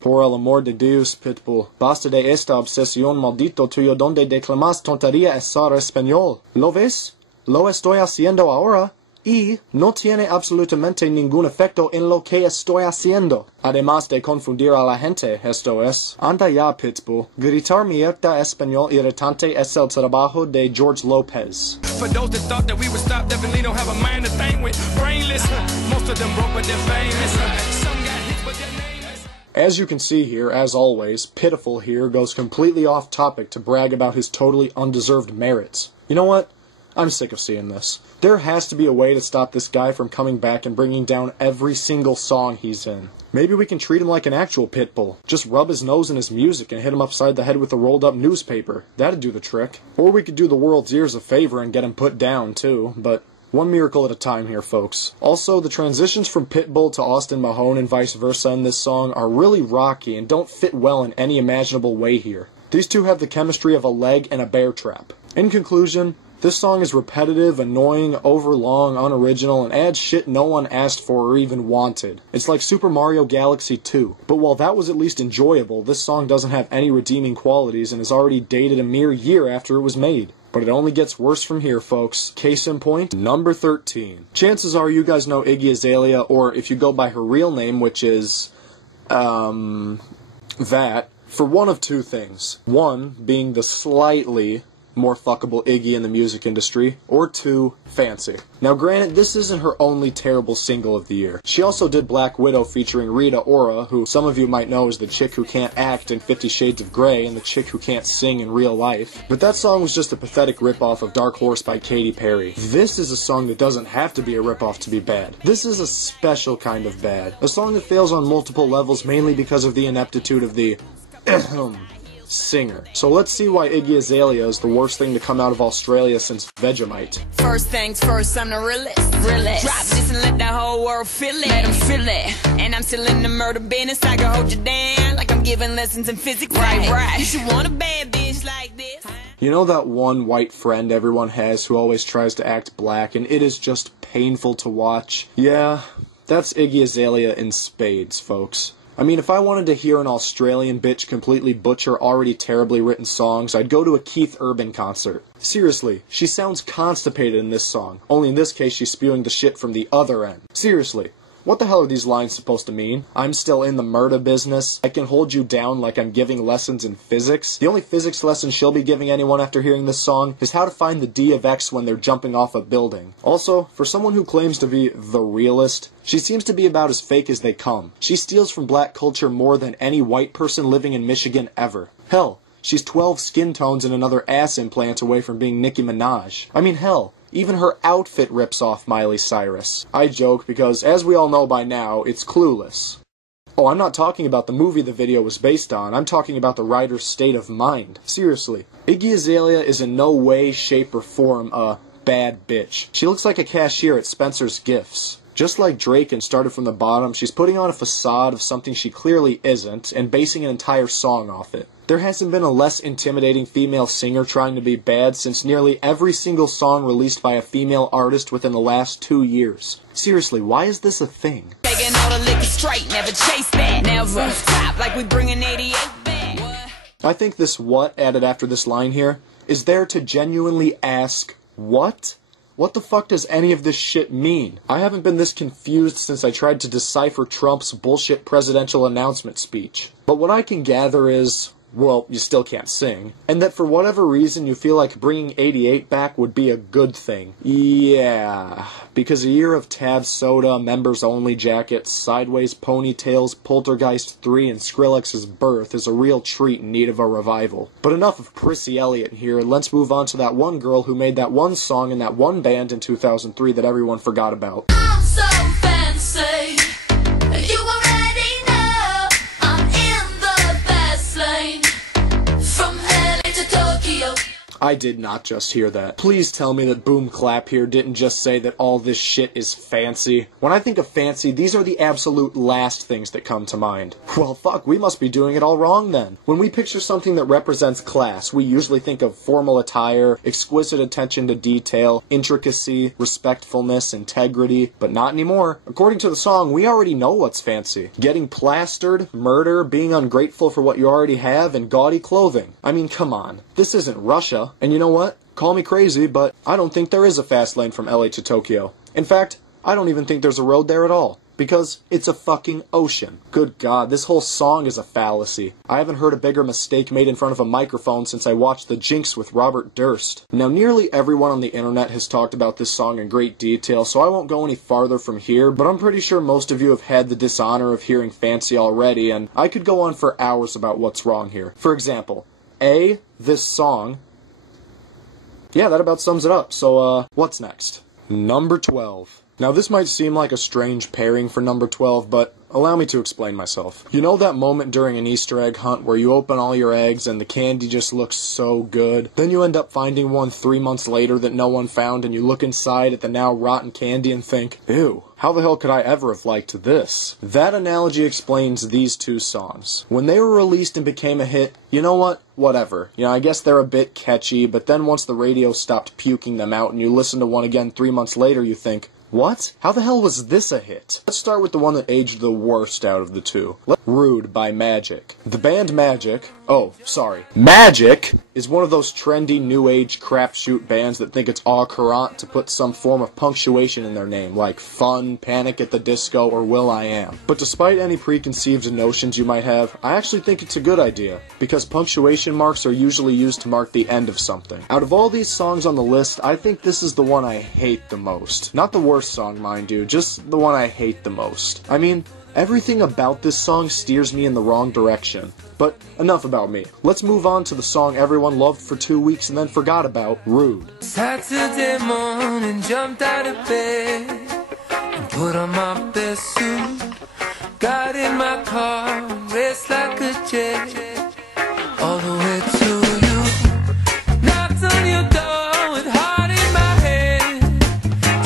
Por el amor de Dios, Pitbull, basta de esta obsesión maldito tuyo donde declamas tontería esar español. ¿Lo ves? Lo estoy haciendo ahora. Y no tiene absolutamente ningún efecto en lo que estoy haciendo. Además de confundir a la gente, esto es. Anda ya, Pitbull. Gritar mierda español irritante es el trabajo de George Lopez. For those that thought that we would stop, definitely don't have a mind to think with. Brainless, most of them broke but they're famous. Some got hit but they're nameless. As you can see here, as always, Pitiful here goes completely off topic to brag about his totally undeserved merits. You know what? I'm sick of seeing this. There has to be a way to stop this guy from coming back and bringing down every single song he's in. Maybe we can treat him like an actual pit bull. Just rub his nose in his music and hit him upside the head with a rolled up newspaper. That'd do the trick. Or we could do the world's ears a favor and get him put down too, but one miracle at a time here, folks. Also, the transitions from Pitbull to Austin Mahone and vice versa in this song are really rocky and don't fit well in any imaginable way here. These two have the chemistry of a leg and a bear trap. In conclusion, this song is repetitive, annoying, overlong, unoriginal, and adds shit no one asked for or even wanted. It's like Super Mario Galaxy 2. But while that was at least enjoyable, this song doesn't have any redeeming qualities and is already dated a mere year after it was made. But it only gets worse from here, folks. Case in point, number 13. Chances are you guys know Iggy Azalea, or if you go by her real name, which is, that, for one of two things. One, being the slightly more fuckable Iggy in the music industry, or two, Fancy. Now granted, this isn't her only terrible single of the year. She also did Black Widow featuring Rita Ora, who some of you might know is the chick who can't act in 50 Shades of Grey and the chick who can't sing in real life. But that song was just a pathetic ripoff of Dark Horse by Katy Perry. This is a song that doesn't have to be a ripoff to be bad. This is a special kind of bad. A song that fails on multiple levels mainly because of the ineptitude of the singer. So let's see why Iggy Azalea is the worst thing to come out of Australia since Vegemite. First things first, I'm the realest. Drop this and let the whole world feel it. Let them feel it. And I'm still in the murder business. I can hold you down like I'm giving lessons in physics. Right. You should want a bad bitch like this. You know that one white friend everyone has who always tries to act black and it is just painful to watch? Yeah, that's Iggy Azalea in spades, folks. I mean, if I wanted to hear an Australian bitch completely butcher already terribly written songs, I'd go to a Keith Urban concert. Seriously, she sounds constipated in this song, only in this case she's spewing the shit from the other end. Seriously. What the hell are these lines supposed to mean? I'm still in the murder business. I can hold you down like I'm giving lessons in physics. The only physics lesson she'll be giving anyone after hearing this song is how to find the D of X when they're jumping off a building. Also, for someone who claims to be the realist, she seems to be about as fake as they come. She steals from black culture more than any white person living in Michigan ever. Hell, she's 12 skin tones and another ass implant away from being Nicki Minaj. I mean, hell, even her outfit rips off Miley Cyrus. I joke because, as we all know by now, it's Clueless. Oh, I'm not talking about the movie the video was based on, I'm talking about the writer's state of mind. Seriously. Iggy Azalea is in no way, shape, or form a bad bitch. She looks like a cashier at Spencer's Gifts. Just like Drake and Started From the Bottom, she's putting on a facade of something she clearly isn't and basing an entire song off it. There hasn't been a less intimidating female singer trying to be bad since nearly every single song released by a female artist within the last 2 years. Seriously, why is this a thing? Taking all the liquor straight, never chase that. Never stop like we bringing 88 back. I think this "what" added after this line here is there to genuinely ask, what? What the fuck does any of this shit mean? I haven't been this confused since I tried to decipher Trump's bullshit presidential announcement speech. But what I can gather is, well, you still can't sing, and that for whatever reason you feel like bringing 88 back would be a good thing. Yeah, because a year of Tab Soda, Members Only jackets, Sideways ponytails, Poltergeist 3, and Skrillex's birth is a real treat in need of a revival. But enough of Prissy Elliott here, let's move on to that one girl who made that one song in that one band in 2003 that everyone forgot about. I'm so fancy. You already know I'm in the fast lane. From LA to Tokyo. I did not just hear that. Please tell me that Boom Clap here didn't just say that all this shit is fancy. When I think of fancy, these are the absolute last things that come to mind. Well, fuck, we must be doing it all wrong then. When we picture something that represents class, we usually think of formal attire, exquisite attention to detail, intricacy, respectfulness, integrity, but not anymore. According to the song, we already know what's fancy. Getting plastered, murder, being ungrateful for what you already have, and gaudy clothing. I mean, come on. This isn't Russia. And you know what? Call me crazy, but I don't think there is a fast lane from LA to Tokyo. In fact, I don't even think there's a road there at all. Because it's a fucking ocean. Good God, this whole song is a fallacy. I haven't heard a bigger mistake made in front of a microphone since I watched The Jinx with Robert Durst. Now, nearly everyone on the internet has talked about this song in great detail, so I won't go any farther from here, but I'm pretty sure most of you have had the dishonor of hearing fancy already, and I could go on for hours about what's wrong here. For example, A, this song. Yeah, that about sums it up. So, what's next? Number 12. Now, this might seem like a strange pairing for number 12, but allow me to explain myself. You know that moment during an Easter egg hunt where you open all your eggs and the candy just looks so good? Then you end up finding one 3 months later that no one found, and you look inside at the now rotten candy and think, ew, how the hell could I ever have liked this? That analogy explains these two songs. When they were released and became a hit, you know what? Whatever. You know, I guess they're a bit catchy, but then once the radio stopped puking them out and you listen to one again 3 months later, you think, what? How the hell was this a hit? Let's start with the one that aged the worst out of the two. Rude by Magic. The band Magic, Magic is one of those trendy new age crapshoot bands that think it's au courant to put some form of punctuation in their name, like Fun, Panic at the Disco, or Will.I.Am. But despite any preconceived notions you might have, I actually think it's a good idea, because punctuation marks are usually used to mark the end of something. Out of all these songs on the list, I think this is the one I hate the most. Not the worst song, mind you, just the one I hate the most. I mean, everything about this song steers me in the wrong direction. But enough about me. Let's move on to the song everyone loved for 2 weeks and then forgot about, Rude. Saturday morning, jumped out of bed and put on my best suit. Got in my car and raced like a jet all the way to you. Knocked on your door with heart in my head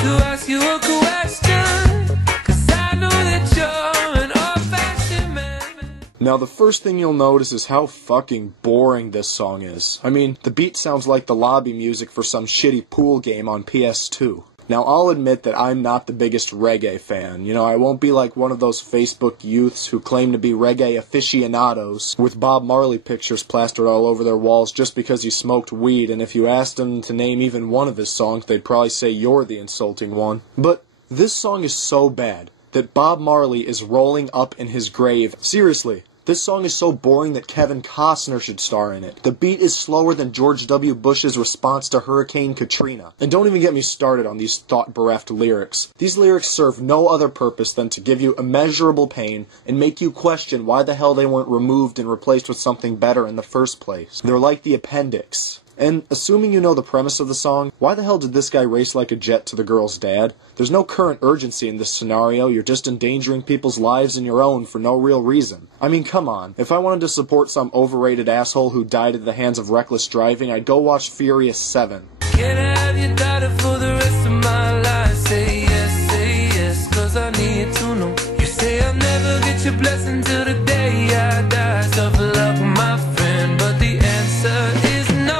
to ask you a question, 'cause I know that you're an old-fashioned man. Now, the first thing you'll notice is how fucking boring this song is. I mean, the beat sounds like the lobby music for some shitty pool game on PS2. Now, I'll admit that I'm not the biggest reggae fan. You know, I won't be like one of those Facebook youths who claim to be reggae aficionados with Bob Marley pictures plastered all over their walls just because he smoked weed, and if you asked them to name even one of his songs, they'd probably say you're the insulting one. But this song is so bad that Bob Marley is rolling up in his grave. Seriously. This song is so boring that Kevin Costner should star in it. The beat is slower than George W. Bush's response to Hurricane Katrina. And don't even get me started on these thought-bereft lyrics. These lyrics serve no other purpose than to give you immeasurable pain and make you question why the hell they weren't removed and replaced with something better in the first place. They're like the appendix. And assuming you know the premise of the song, why the hell did this guy race like a jet to the girl's dad? There's no current urgency in this scenario, you're just endangering people's lives and your own for no real reason. I mean, come on. If I wanted to support some overrated asshole who died at the hands of reckless driving, I'd go watch Furious 7. Can I have your daughter for the rest of my life? Say yes, 'cause a blessing till the day I die. Suffer love with my friend, but the answer is no.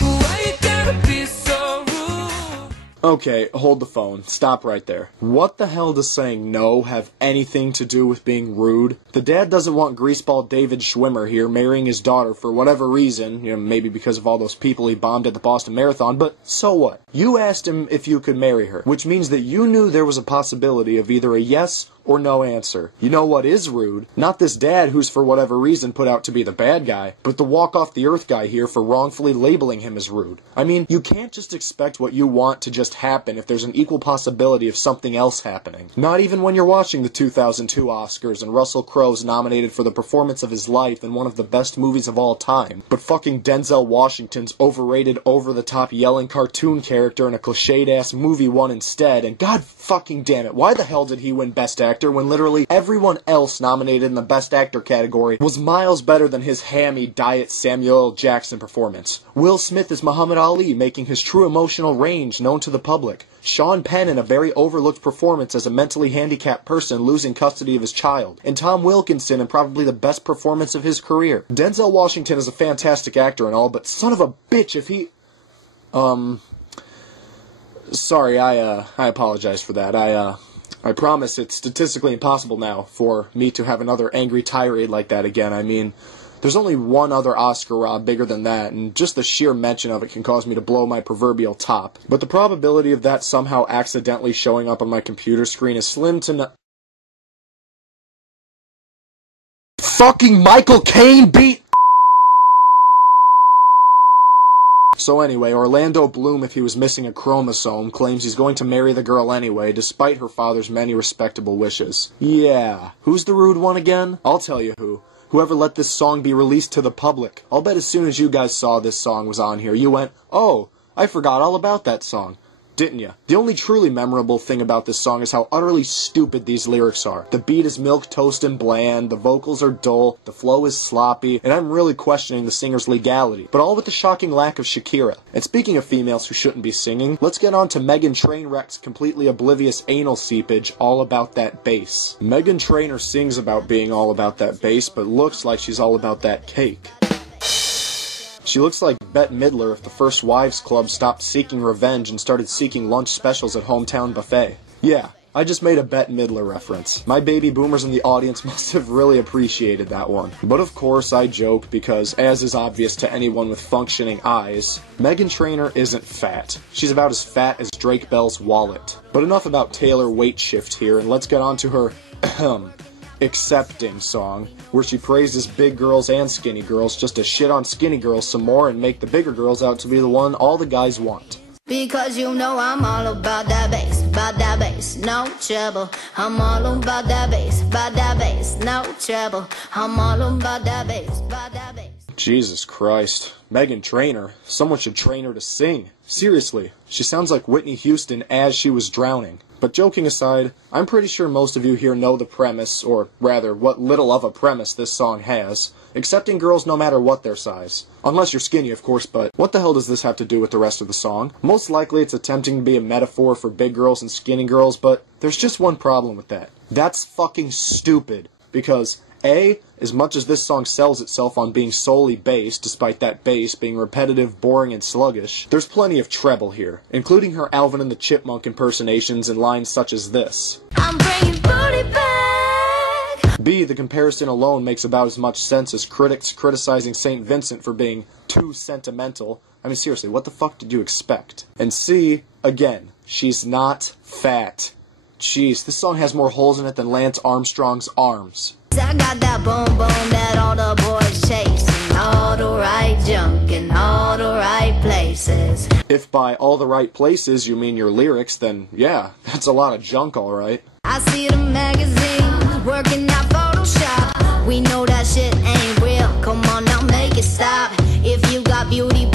Why you gotta be so rude? Okay, hold the phone. Stop right there. What the hell does saying no have anything to do with being rude? The dad doesn't want greaseball David Schwimmer here marrying his daughter for whatever reason, maybe because of all those people he bombed at the Boston Marathon, but so what? You asked him if you could marry her, which means that you knew there was a possibility of either a yes or no answer. You know what is rude? Not this dad who's for whatever reason put out to be the bad guy, but the walk-off-the-earth guy here for wrongfully labeling him as rude. I mean, you can't just expect what you want to just happen if there's an equal possibility of something else happening. Not even when you're watching the 2002 Oscars and Russell Crowe's nominated for the performance of his life in one of the best movies of all time, but fucking Denzel Washington's overrated, over-the-top yelling cartoon character in a cliched-ass movie won instead, and god fucking damn it, why the hell did he win Best Actor when literally everyone else nominated in the Best Actor category was miles better than his hammy Diet Samuel L. Jackson performance? Will Smith is Muhammad Ali making his true emotional range known to the public. Sean Penn in a very overlooked performance as a mentally handicapped person losing custody of his child. And Tom Wilkinson in probably the best performance of his career. Denzel Washington is a fantastic actor and all, but son of a bitch if he... Sorry, I apologize for that. I promise it's statistically impossible now for me to have another angry tirade like that again. I mean, there's only one other Oscar Rob bigger than that, and just the sheer mention of it can cause me to blow my proverbial top. But the probability of that somehow accidentally showing up on my computer screen is slim to no— Fucking Michael Caine beat— So anyway, Orlando Bloom, if he was missing a chromosome, claims he's going to marry the girl anyway, despite her father's many respectable wishes. Yeah. Who's the rude one again? I'll tell you who. Whoever let this song be released to the public. I'll bet as soon as you guys saw this song was on here, you went, oh, I forgot all about that song. Didn't ya? The only truly memorable thing about this song is how utterly stupid these lyrics are. The beat is milquetoast and bland, the vocals are dull, the flow is sloppy, and I'm really questioning the singer's legality, but all with the shocking lack of Shakira. And speaking of females who shouldn't be singing, let's get on to Meghan Trainwreck's completely oblivious anal seepage, All About That Bass. Meghan Trainor sings about being all about that bass, but looks like she's all about that cake. She looks like Bette Midler if the First Wives Club stopped seeking revenge and started seeking lunch specials at Hometown Buffet. Yeah, I just made a Bette Midler reference. My baby boomers in the audience must have really appreciated that one. But of course I joke because, as is obvious to anyone with functioning eyes, Meghan Trainor isn't fat. She's about as fat as Drake Bell's wallet. But enough about Taylor weight shift here, and let's get on to her Accepting song, where she praises big girls and skinny girls just to shit on skinny girls some more and make the bigger girls out to be the one all the guys want. Because you know I'm all about that bass, no trouble. I'm all about that bass, no trouble. I'm all about that bass, Jesus Christ. Meghan Trainor. Someone should train her to sing. Seriously, she sounds like Whitney Houston as she was drowning. But joking aside, I'm pretty sure most of you here know the premise, or rather, what little of a premise this song has. Accepting girls no matter what their size. Unless you're skinny, of course, but what the hell does this have to do with the rest of the song? Most likely it's attempting to be a metaphor for big girls and skinny girls, but there's just one problem with that. That's fucking stupid. Because A, as much as this song sells itself on being solely bass, despite that bass being repetitive, boring, and sluggish, there's plenty of treble here, including her Alvin and the Chipmunk impersonations in lines such as this. I'm bringing booty back. B, the comparison alone makes about as much sense as critics criticizing St. Vincent for being too sentimental. I mean, seriously, what the fuck did you expect? And C, again, she's not fat. Jeez, this song has more holes in it than Lance Armstrong's arms. I got that boom boom that all the boys chasing, all the right junk in all the right places. If by all the right places you mean your lyrics, then yeah, that's a lot of junk, alright. I see the magazines working out Photoshop. We know that shit ain't real. Come on now, make it stop. If you got beauty,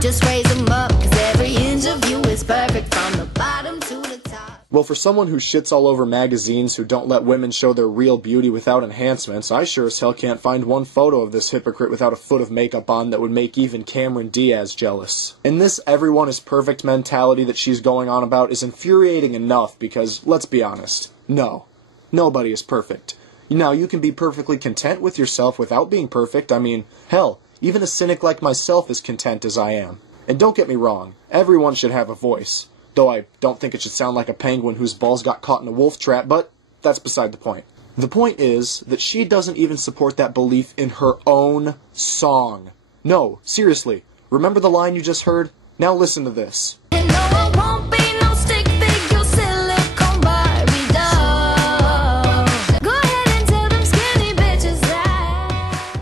just raise them up. Cause every inch of you is perfect from the bottom to the top. Well, for someone who shits all over magazines who don't let women show their real beauty without enhancements, I sure as hell can't find one photo of this hypocrite without a foot of makeup on that would make even Cameron Diaz jealous. And this everyone is perfect mentality that she's going on about is infuriating enough because, let's be honest, no. Nobody is perfect. Now, you can be perfectly content with yourself without being perfect. I mean, hell, even a cynic like myself is content as I am. And don't get me wrong, everyone should have a voice. Though I don't think it should sound like a penguin whose balls got caught in a wolf trap, but that's beside the point. The point is that she doesn't even support that belief in her own song. No, seriously, remember the line you just heard? Now listen to this. And no, I won't be no stick figure silicone Barbie doll. Go ahead and tell them skinny bitches that.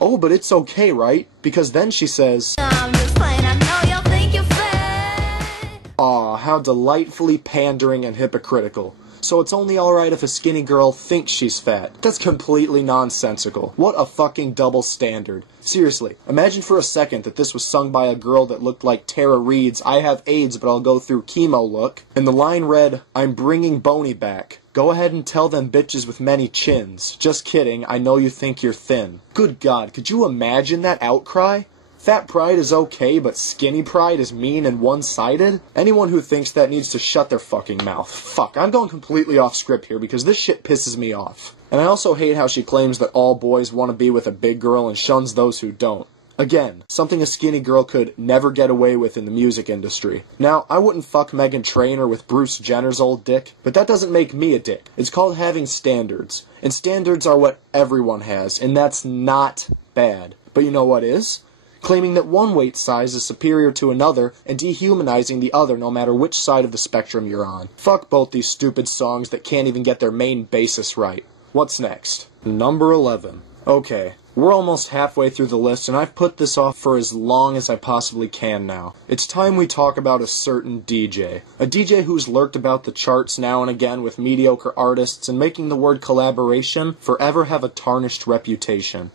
Oh, but it's okay, right? Because then she says, I'm just playing, I know y'all think you're fat. aw, how delightfully pandering and hypocritical. So it's only alright if a skinny girl thinks she's fat. That's completely nonsensical. What a fucking double standard. Seriously, imagine for a second that this was sung by a girl that looked like Tara Reid's I have AIDS but I'll go through chemo look, and the line read, I'm bringing Boney back. Go ahead and tell them bitches with many chins. Just kidding, I know you think you're thin. Good God, could you imagine that outcry? Fat pride is okay, but skinny pride is mean and one-sided? Anyone who thinks that needs to shut their fucking mouth. Fuck, I'm going completely off script here because this shit pisses me off. And I also hate how she claims that all boys want to be with a big girl and shuns those who don't. Again, something a skinny girl could never get away with in the music industry. Now, I wouldn't fuck Meghan Trainor with Bruce Jenner's old dick, but that doesn't make me a dick. It's called having standards. And standards are what everyone has, and that's not bad. But you know what is? Claiming that one weight size is superior to another and dehumanizing the other no matter which side of the spectrum you're on. Fuck both these stupid songs that can't even get their main basis right. What's next? Number 11. Okay, we're almost halfway through the list and I've put this off for as long as I possibly can now. It's time we talk about a certain DJ. A DJ who's lurked about the charts now and again with mediocre artists and making the word collaboration forever have a tarnished reputation.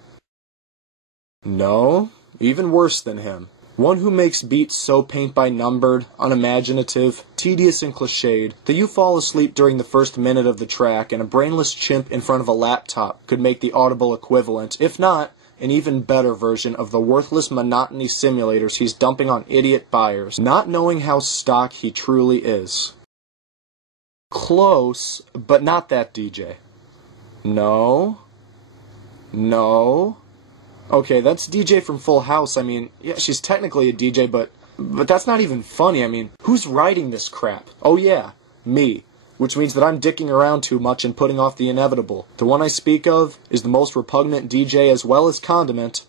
No? Even worse than him. One who makes beats so paint-by-numbered, unimaginative, tedious and cliched that you fall asleep during the first minute of the track and a brainless chimp in front of a laptop could make the audible equivalent, if not, an even better version of the worthless monotony simulators he's dumping on idiot buyers, not knowing how stock he truly is. Close, but not that DJ. No. No. Okay, that's DJ from Full House. I mean, yeah, she's technically a DJ, but that's not even funny. I mean, who's writing this crap? Oh yeah, me. Which means that I'm dicking around too much and putting off the inevitable. The one I speak of is the most repugnant DJ as well as condiment,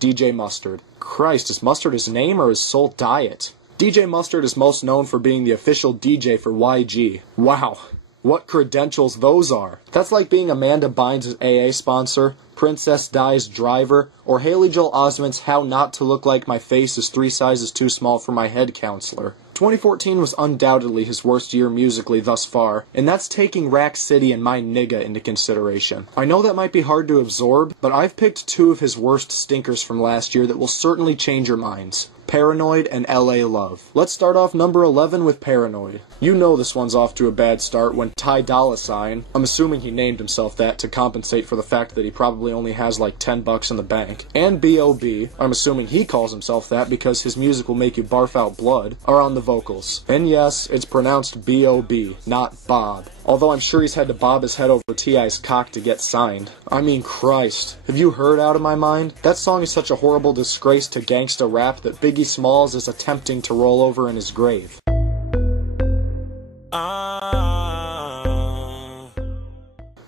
DJ Mustard. Christ, is Mustard his name or his sole diet? DJ Mustard is most known for being the official DJ for YG. Wow, what credentials those are. That's like being Amanda Bynes' AA sponsor, Princess Di's driver, or Haley Joel Osment's How Not to Look Like My Face is 3 sizes too small for my head counselor. 2014 was undoubtedly his worst year musically thus far, and that's taking Rack City and My Nigga into consideration. I know that might be hard to absorb, but I've picked 2 of his worst stinkers from last year that will certainly change your minds. Paranoid and LA Love. Let's start off number 11 with Paranoid. You know this one's off to a bad start when Ty Dolla $ign, I'm assuming he named himself that to compensate for the fact that he probably only has like $10 in the bank, and B.O.B., I'm assuming he calls himself that because his music will make you barf out blood, are on the vocals. And yes, it's pronounced B.O.B., not Bob. Although I'm sure he's had to bob his head over T.I.'s cock to get signed. I mean, Christ. Have you heard Out of My Mind? That song is such a horrible disgrace to gangsta rap that Biggie Smalls is attempting to roll over in his grave.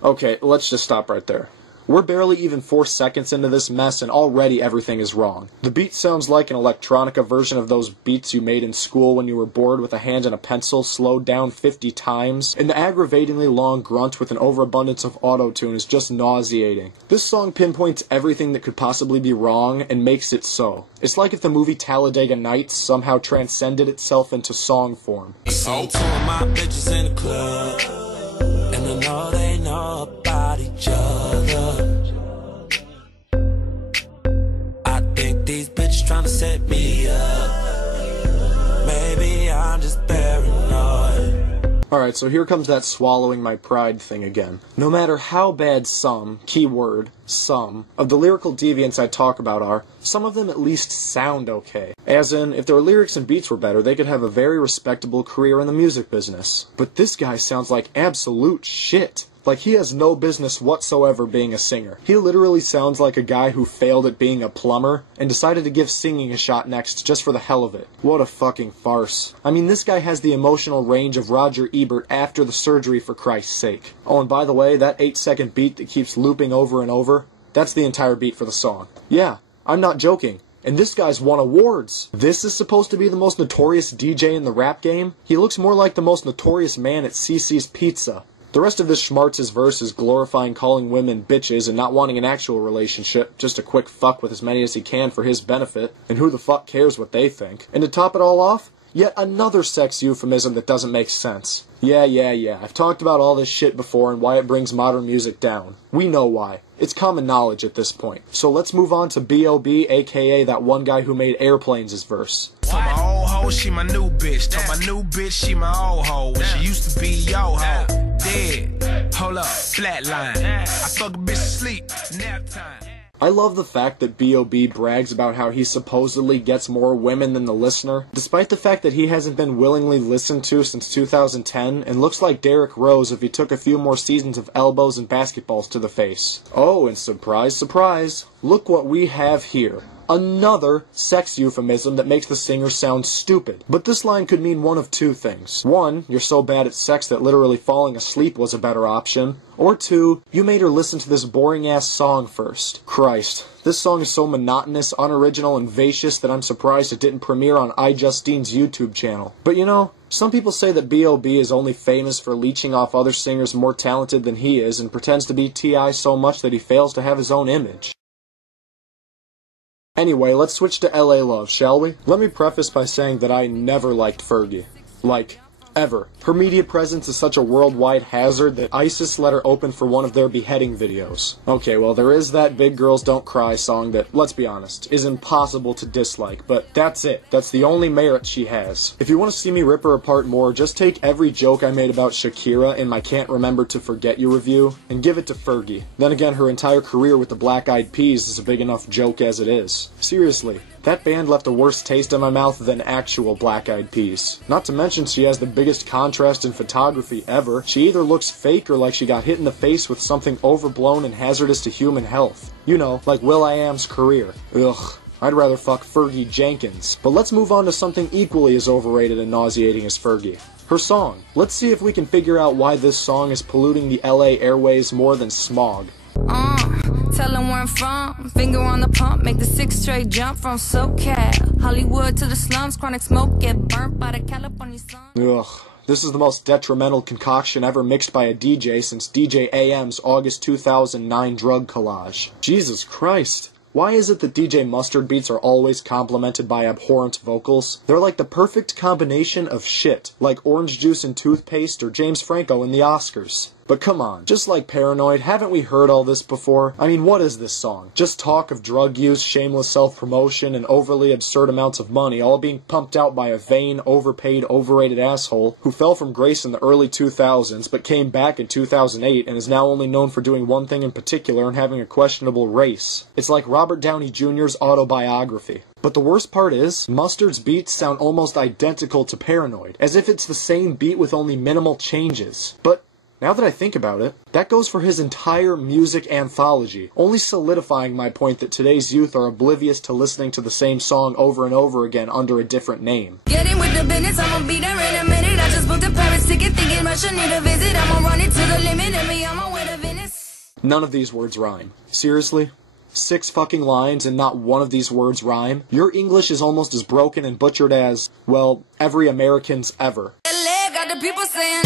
Okay, let's just stop right there. We're barely even 4 seconds into this mess and already everything is wrong. The beat sounds like an electronica version of those beats you made in school when you were bored with a hand and a pencil slowed down 50 times, and the aggravatingly long grunt with an overabundance of auto-tune is just nauseating. This song pinpoints everything that could possibly be wrong and makes it so. It's like if the movie Talladega Nights somehow transcended itself into song form. So two of my bitches in the club, and I know they know about each other. I think these bitches trying to set me up. Maybe I'm just paranoid. Alright, so here comes that swallowing my pride thing again. No matter how bad some, keyword, some, of the lyrical deviants I talk about are, some of them at least sound okay. As in, if their lyrics and beats were better, they could have a very respectable career in the music business. But this guy sounds like absolute shit. Like, he has no business whatsoever being a singer. He literally sounds like a guy who failed at being a plumber and decided to give singing a shot next just for the hell of it. What a fucking farce. I mean, this guy has the emotional range of Roger Ebert after the surgery, for Christ's sake. Oh, and by the way, that 8-second beat that keeps looping over and over, that's the entire beat for the song. Yeah, I'm not joking. And this guy's won awards. This is supposed to be the most notorious DJ in the rap game? He looks more like the most notorious man at CC's Pizza. The rest of this Schmartz's verse is glorifying calling women bitches and not wanting an actual relationship, just a quick fuck with as many as he can for his benefit, and who the fuck cares what they think. And to top it all off, yet another sex euphemism that doesn't make sense. Yeah, I've talked about all this shit before and why it brings modern music down. We know why. It's common knowledge at this point. So let's move on to B.O.B., aka that one guy who made Airplanes' verse. Told my old hoe, she my new bitch. Told my new bitch, she my old hoe. She used to be yo hoe. Dead. Hold up, flatline. I fuck a bitch asleep. Nap time. I love the fact that B.O.B. brags about how he supposedly gets more women than the listener, despite the fact that he hasn't been willingly listened to since 2010 and looks like Derrick Rose if he took a few more seasons of elbows and basketballs to the face. Oh, and surprise, surprise, look what we have here. Another sex euphemism that makes the singer sound stupid. But this line could mean one of two things. One, you're so bad at sex that literally falling asleep was a better option. Or two, you made her listen to this boring-ass song first. Christ, this song is so monotonous, unoriginal, and vacious that I'm surprised it didn't premiere on iJustine's YouTube channel. But you know, some people say that B.O.B. is only famous for leeching off other singers more talented than he is and pretends to be T.I. so much that he fails to have his own image. Anyway, let's switch to LA Love, shall we? Let me preface by saying that I never liked Fergie. Like, ever. Her media presence is such a worldwide hazard that ISIS let her open for one of their beheading videos. Okay, well, there is that Big Girls Don't Cry song that, let's be honest, is impossible to dislike, but that's it. That's the only merit she has. If you want to see me rip her apart more, just take every joke I made about Shakira in my Can't Remember to Forget You review and give it to Fergie. Then again, her entire career with the Black Eyed Peas is a big enough joke as it is. Seriously. That band left a worse taste in my mouth than actual Black Eyed Peas. Not to mention she has the biggest contrast in photography ever. She either looks fake or like she got hit in the face with something overblown and hazardous to human health. You know, like will.i.am's career. Ugh. I'd rather fuck Fergie Jenkins. But let's move on to something equally as overrated and nauseating as Fergie. Her song. Let's see if we can figure out why this song is polluting the LA airways more than smog. Tell them where I'm from, finger on the pump, make the 6 straight jump from SoCal, Hollywood to the slums, chronic smoke, get burnt by the California sun. Ugh, this is the most detrimental concoction ever mixed by a DJ since DJ AM's August 2009 drug collage. Jesus Christ. Why is it that DJ Mustard beats are always complimented by abhorrent vocals? They're like the perfect combination of shit, like orange juice and toothpaste or James Franco in the Oscars. But come on, just like Paranoid, haven't we heard all this before? I mean, what is this song? Just talk of drug use, shameless self-promotion, and overly absurd amounts of money, all being pumped out by a vain, overpaid, overrated asshole who fell from grace in the early 2000s, but came back in 2008 and is now only known for doing one thing in particular and having a questionable race. It's like Robert Downey Jr.'s autobiography. But the worst part is, Mustard's beats sound almost identical to Paranoid, as if it's the same beat with only minimal changes. But now that I think about it, that goes for his entire music anthology, only solidifying my point that today's youth are oblivious to listening to the same song over and over again under a different name. Getting with the business, I'ma be there in a minute. I just booked a Paris ticket, thinking Russia need a visit. I'ma run it to the limit and be on my way to Venice. None of these words rhyme. Seriously? 6 fucking lines and not one of these words rhyme? Your English is almost as broken and butchered as, well, every American's ever. LA got the people saying,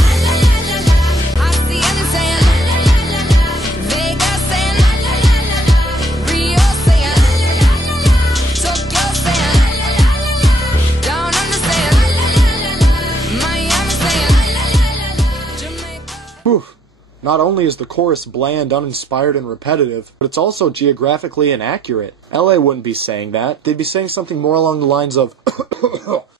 Whew. Not only is the chorus bland, uninspired, and repetitive, but it's also geographically inaccurate. LA wouldn't be saying that. They'd be saying something more along the lines of,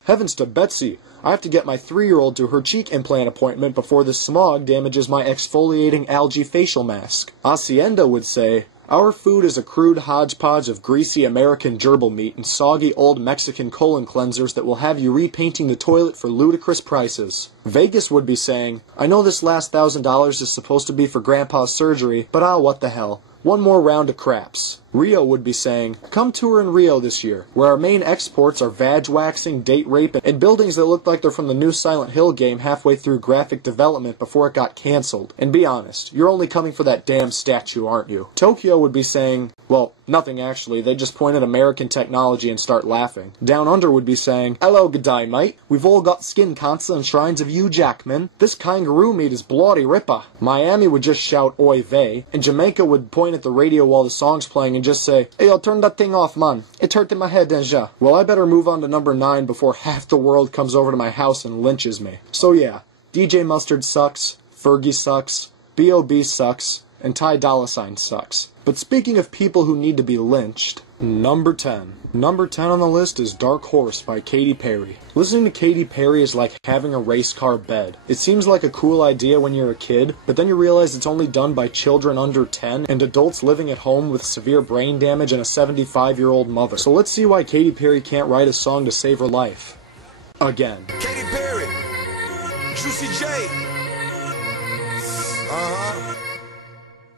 heavens to Betsy, I have to get my 3-year-old to her cheek implant appointment before this smog damages my exfoliating algae facial mask. Hacienda would say, Our food is a crude hodgepodge of greasy American gerbil meat and soggy old Mexican colon cleansers that will have you repainting the toilet for ludicrous prices. Vegas would be saying, I know this last $1,000 is supposed to be for Grandpa's surgery, but what the hell. One more round of craps. Rio would be saying, come tour in Rio this year, where our main exports are vag waxing, date rape, and buildings that look like they're from the new Silent Hill game halfway through graphic development before it got cancelled. And be honest, you're only coming for that damn statue, aren't you? Tokyo would be saying, well, nothing actually, they just point at American technology and start laughing. Down Under would be saying, hello g'day mate, we've all got skin cancer and shrines of Hugh Jackman. This kangaroo meat is bloody ripper. Miami would just shout oy vey, and Jamaica would point at the radio while the song's playing and just say, hey, yo, turn that thing off, man. It hurt in my head, déjà. Well, I better move on to number 9 before half the world comes over to my house and lynches me. So yeah, DJ Mustard sucks, Fergie sucks, B.O.B. sucks, and Ty Dolla $ign sucks. But speaking of people who need to be lynched, number 10. Number 10 on the list is Dark Horse by Katy Perry. Listening to Katy Perry is like having a race car bed. It seems like a cool idea when you're a kid, but then you realize it's only done by children under 10 and adults living at home with severe brain damage and a 75-year-old mother. So let's see why Katy Perry can't write a song to save her life. Again. Katy Perry, Juicy J.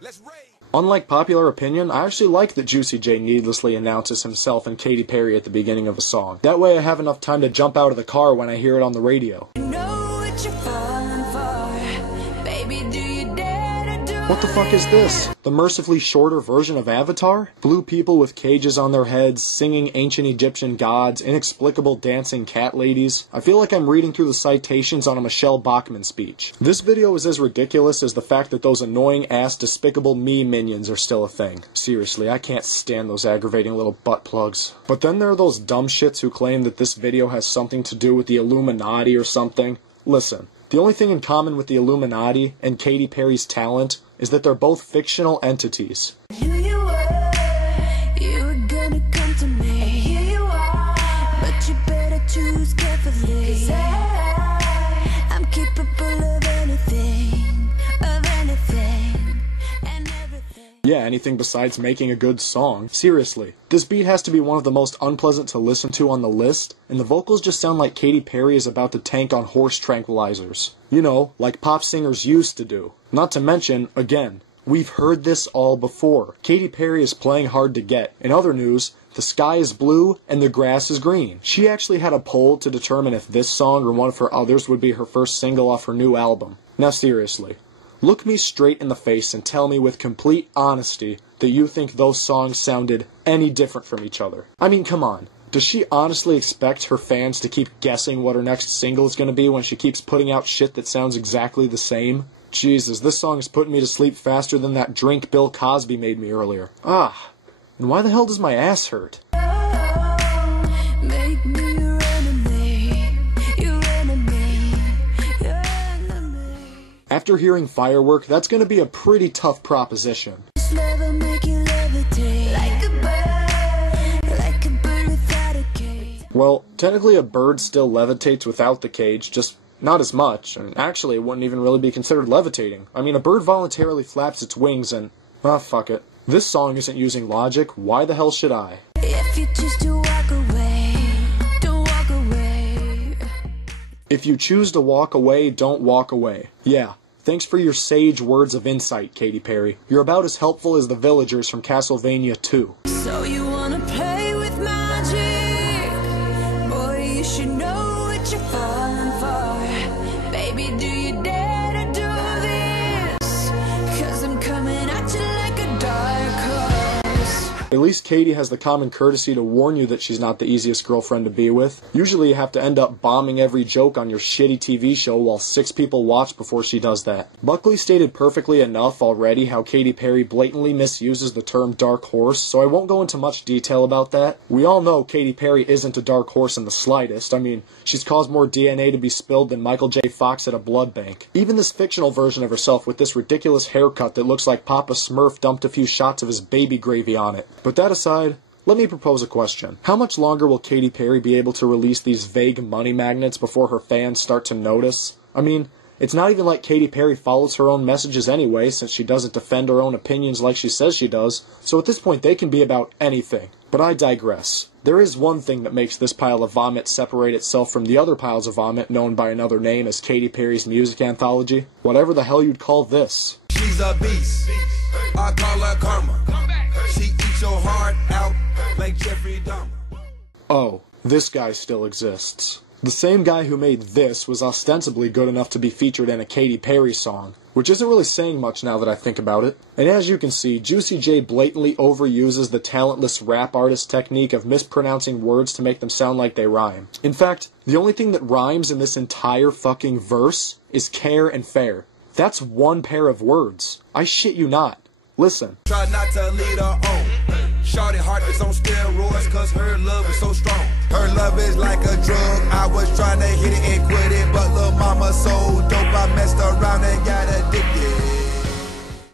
Let's rage. Unlike popular opinion, I actually like that Juicy J needlessly announces himself and Katy Perry at the beginning of a song. That way I have enough time to jump out of the car when I hear it on the radio. What the fuck is this? The mercifully shorter version of Avatar? Blue people with cages on their heads, singing ancient Egyptian gods, inexplicable dancing cat ladies. I feel like I'm reading through the citations on a Michelle Bachmann speech. This video is as ridiculous as the fact that those annoying ass Despicable Me minions are still a thing. Seriously, I can't stand those aggravating little butt plugs. But then there are those dumb shits who claim that this video has something to do with the Illuminati or something. Listen, the only thing in common with the Illuminati and Katy Perry's talent is that they're both fictional entities. Here you were gonna come to me. Here you are, but you better choose carefully. 'Cause I'm capable of anything, and everything. Yeah, anything besides making a good song. Seriously, this beat has to be one of the most unpleasant to listen to on the list, and the vocals just sound like Katy Perry is about to tank on horse tranquilizers. You know, like pop singers used to do. Not to mention, again, we've heard this all before. Katy Perry is playing hard to get. In other news, the sky is blue and the grass is green. She actually had a poll to determine if this song or one of her others would be her first single off her new album. Now seriously, look me straight in the face and tell me with complete honesty that you think those songs sounded any different from each other. I mean, come on. Does she honestly expect her fans to keep guessing what her next single is going to be when she keeps putting out shit that sounds exactly the same? Jesus, this song is putting me to sleep faster than that drink Bill Cosby made me earlier. Ah, and why the hell does my ass hurt? Make me your enemy, your enemy, your enemy. After hearing Firework, that's going to be a pretty tough proposition. This love will make you levitate like a bird without a cage. Well, technically a bird still levitates without the cage, just not as much, and actually it wouldn't even really be considered levitating. I mean, a bird voluntarily flaps its wings and... ah, fuck it. This song isn't using logic, why the hell should I? If you choose to walk away, don't walk away. If you choose to walk away, don't walk away. Yeah, thanks for your sage words of insight, Katy Perry. You're about as helpful as the villagers from Castlevania 2. So you wanna play with magic? Boy, you should know what you're falling for. Baby, do you dare to do this? 'Cause I'm coming at you like a dark horse. At least Katy has the common courtesy to warn you that she's not the easiest girlfriend to be with. Usually you have to end up bombing every joke on your shitty TV show while 6 people watch before she does that. Buckley stated perfectly enough already how Katy Perry blatantly misuses the term dark horse, so I won't go into much detail about that. We all know Katy Perry isn't a dark horse in the slightest. I mean, she's caused more DNA to be spilled than Michael J. Fox at a blood bank. Even this fictional version of herself with this ridiculous haircut that looks like Papa Smurf dumped a few shots of his baby gravy on it. But that aside, let me propose a question. How much longer will Katy Perry be able to release these vague money magnets before her fans start to notice? I mean, It's not even like Katy Perry follows her own messages anyway, since she doesn't defend her own opinions like she says she does, so at this point they can be about anything. But I digress. There is one thing that makes this pile of vomit separate itself from the other piles of vomit known by another name as Katy Perry's music anthology. Whatever the hell you'd call this. She's a beast. I call her karma. She eats your heart out like Jeffrey Dahmer. Oh, this guy still exists. The same guy who made this was ostensibly good enough to be featured in a Katy Perry song, which isn't really saying much now that I think about it. And as you can see, Juicy J blatantly overuses the talentless rap artist technique of mispronouncing words to make them sound like they rhyme. In fact, the only thing that rhymes in this entire fucking verse is care and fair. That's one pair of words. I shit you not. Listen. Try not to lead her on. Shorty heart is on steroids cause her love is so strong. Her love is like a drug. I was trying to hit it and quit it, but lil' mama so dope I messed around and got addicted.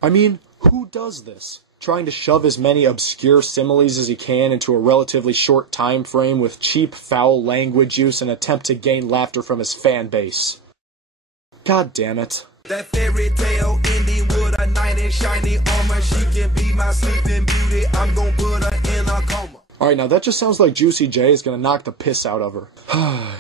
I mean, who does this? Trying to shove as many obscure similes as he can into a relatively short time frame with cheap, foul language use in an attempt to gain laughter from his fan base. God damn it. That fairy tale ending with a knight in shiny armor. She can be my sleeping beauty. I'm gonna put her in a coma. Alright, now that just sounds like Juicy J is gonna knock the piss out of her.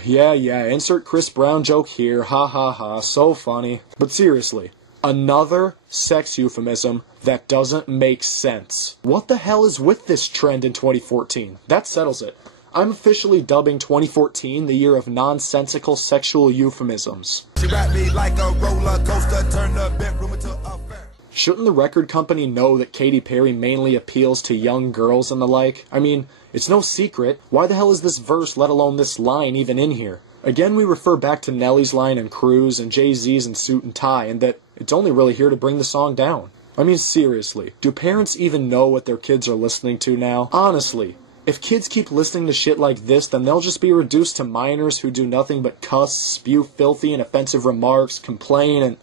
yeah, insert Chris Brown joke here. Ha ha ha, so funny. But seriously, another sex euphemism that doesn't make sense. What the hell is with this trend in 2014? That settles it. I'm officially dubbing 2014 the year of nonsensical sexual euphemisms. She wrapped me like a roller coaster, turned the bedroom into a fair. Shouldn't the record company know that Katy Perry mainly appeals to young girls and the like? I mean, it's no secret. Why the hell is this verse, let alone this line, even in here? Again, we refer back to Nelly's line in Cruise and Jay-Z's in Suit and Tie, and that it's only really here to bring the song down. I mean, seriously, do parents even know what their kids are listening to now? Honestly. If kids keep listening to shit like this, then they'll just be reduced to minors who do nothing but cuss, spew filthy and offensive remarks, complain, and...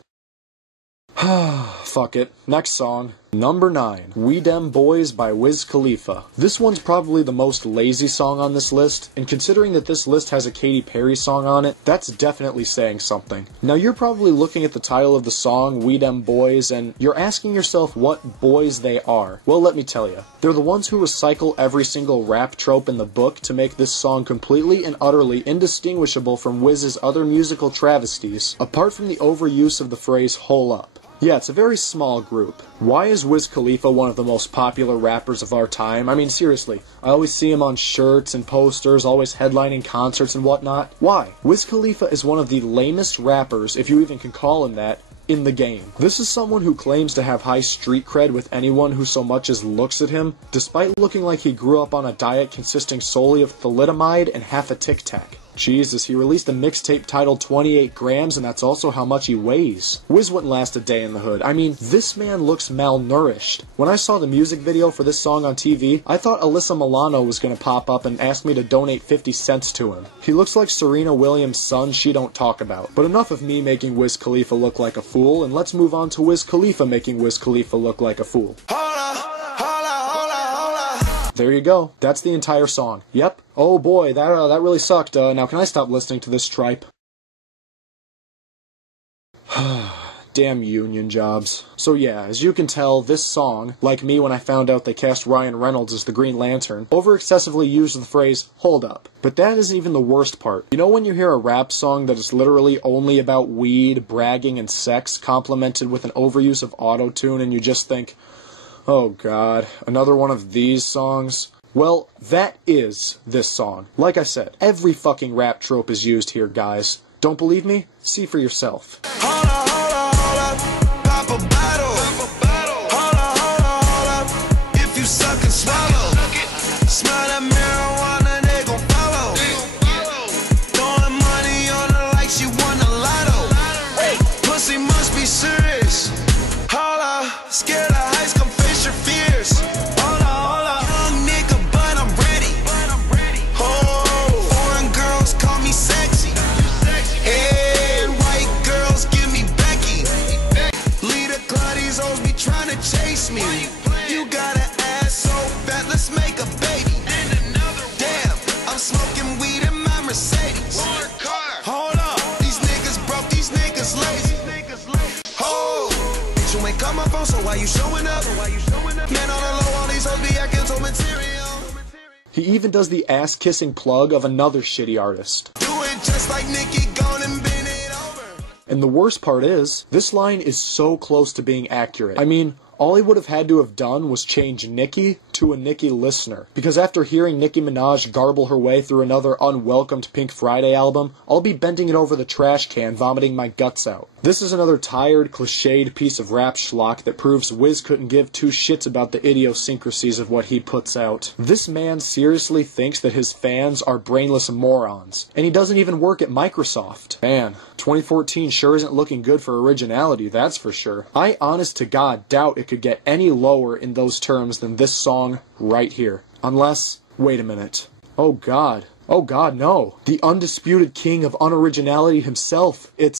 Fuck it. Next song. Number 9. We Dem Boys by Wiz Khalifa. This one's probably the most lazy song on this list, and considering that this list has a Katy Perry song on it, that's definitely saying something. Now you're probably looking at the title of the song, We Dem Boys, and you're asking yourself what boys they are. Well, let me tell you. They're the ones who recycle every single rap trope in the book to make this song completely and utterly indistinguishable from Wiz's other musical travesties, apart from the overuse of the phrase, hole up. Yeah, it's a very small group. Why is Wiz Khalifa one of the most popular rappers of our time? I mean, seriously, I always see him on shirts and posters, always headlining concerts and whatnot. Why? Wiz Khalifa is one of the lamest rappers, if you even can call him that, in the game. This is someone who claims to have high street cred with anyone who so much as looks at him, despite looking like he grew up on a diet consisting solely of thalidomide and half a Tic Tac. Jesus, he released a mixtape titled 28 Grams, and that's also how much he weighs. Wiz wouldn't last a day in the hood. I mean, this man looks malnourished. When I saw the music video for this song on TV, I thought Alyssa Milano was gonna pop up and ask me to donate 50 cents to him. He looks like Serena Williams' son she don't talk about. But enough of me making Wiz Khalifa look like a fool, and let's move on to Wiz Khalifa making Wiz Khalifa look like a fool. There you go. That's the entire song. Yep. Oh boy, that really sucked. Now can I stop listening to this tripe? Damn union jobs. So yeah, as you can tell, this song, like me when I found out they cast Ryan Reynolds as the Green Lantern, over-excessively used the phrase, hold up. But that isn't even the worst part. You know when you hear a rap song that is literally only about weed, bragging, and sex, complemented with an overuse of auto-tune, and you just think, oh god, another one of these songs? Well, that is this song. Like I said, every fucking rap trope is used here, guys. Don't believe me? See for yourself. Hold up, pop a bottle. Hold up, if you suck and swallow. Smell that marijuana, they gon' follow. Throwing money on her like she won the lotto. Pussy must be serious. Hold up, scared of heights, come face your fears. Hold up, young nigga, but I'm ready. Oh, foreign girls call me sexy. And white girls give me Becky. Leader Claudi's always be trying to chase me. You got an ass so fat, let's make a baby. Damn, I'm smoking weed in my Mercedes. Hold up, these niggas broke, these niggas lazy. He even does the ass-kissing plug of another shitty artist. Do it just like Nicki, gone and bend it over. And the worst part is, this line is so close to being accurate. I mean, all he would have had to have done was change Nicki to a Nicki listener. Because after hearing Nicki Minaj garble her way through another unwelcomed Pink Friday album, I'll be bending it over the trash can, vomiting my guts out. This is another tired, cliched piece of rap schlock that proves Wiz couldn't give two shits about the idiosyncrasies of what he puts out. This man seriously thinks that his fans are brainless morons, and he doesn't even work at Microsoft. Man, 2014 sure isn't looking good for originality, that's for sure. I honest to God doubt it could get any lower in those terms than this song right here. Unless, wait a minute. Oh God, no. The undisputed king of unoriginality himself, it's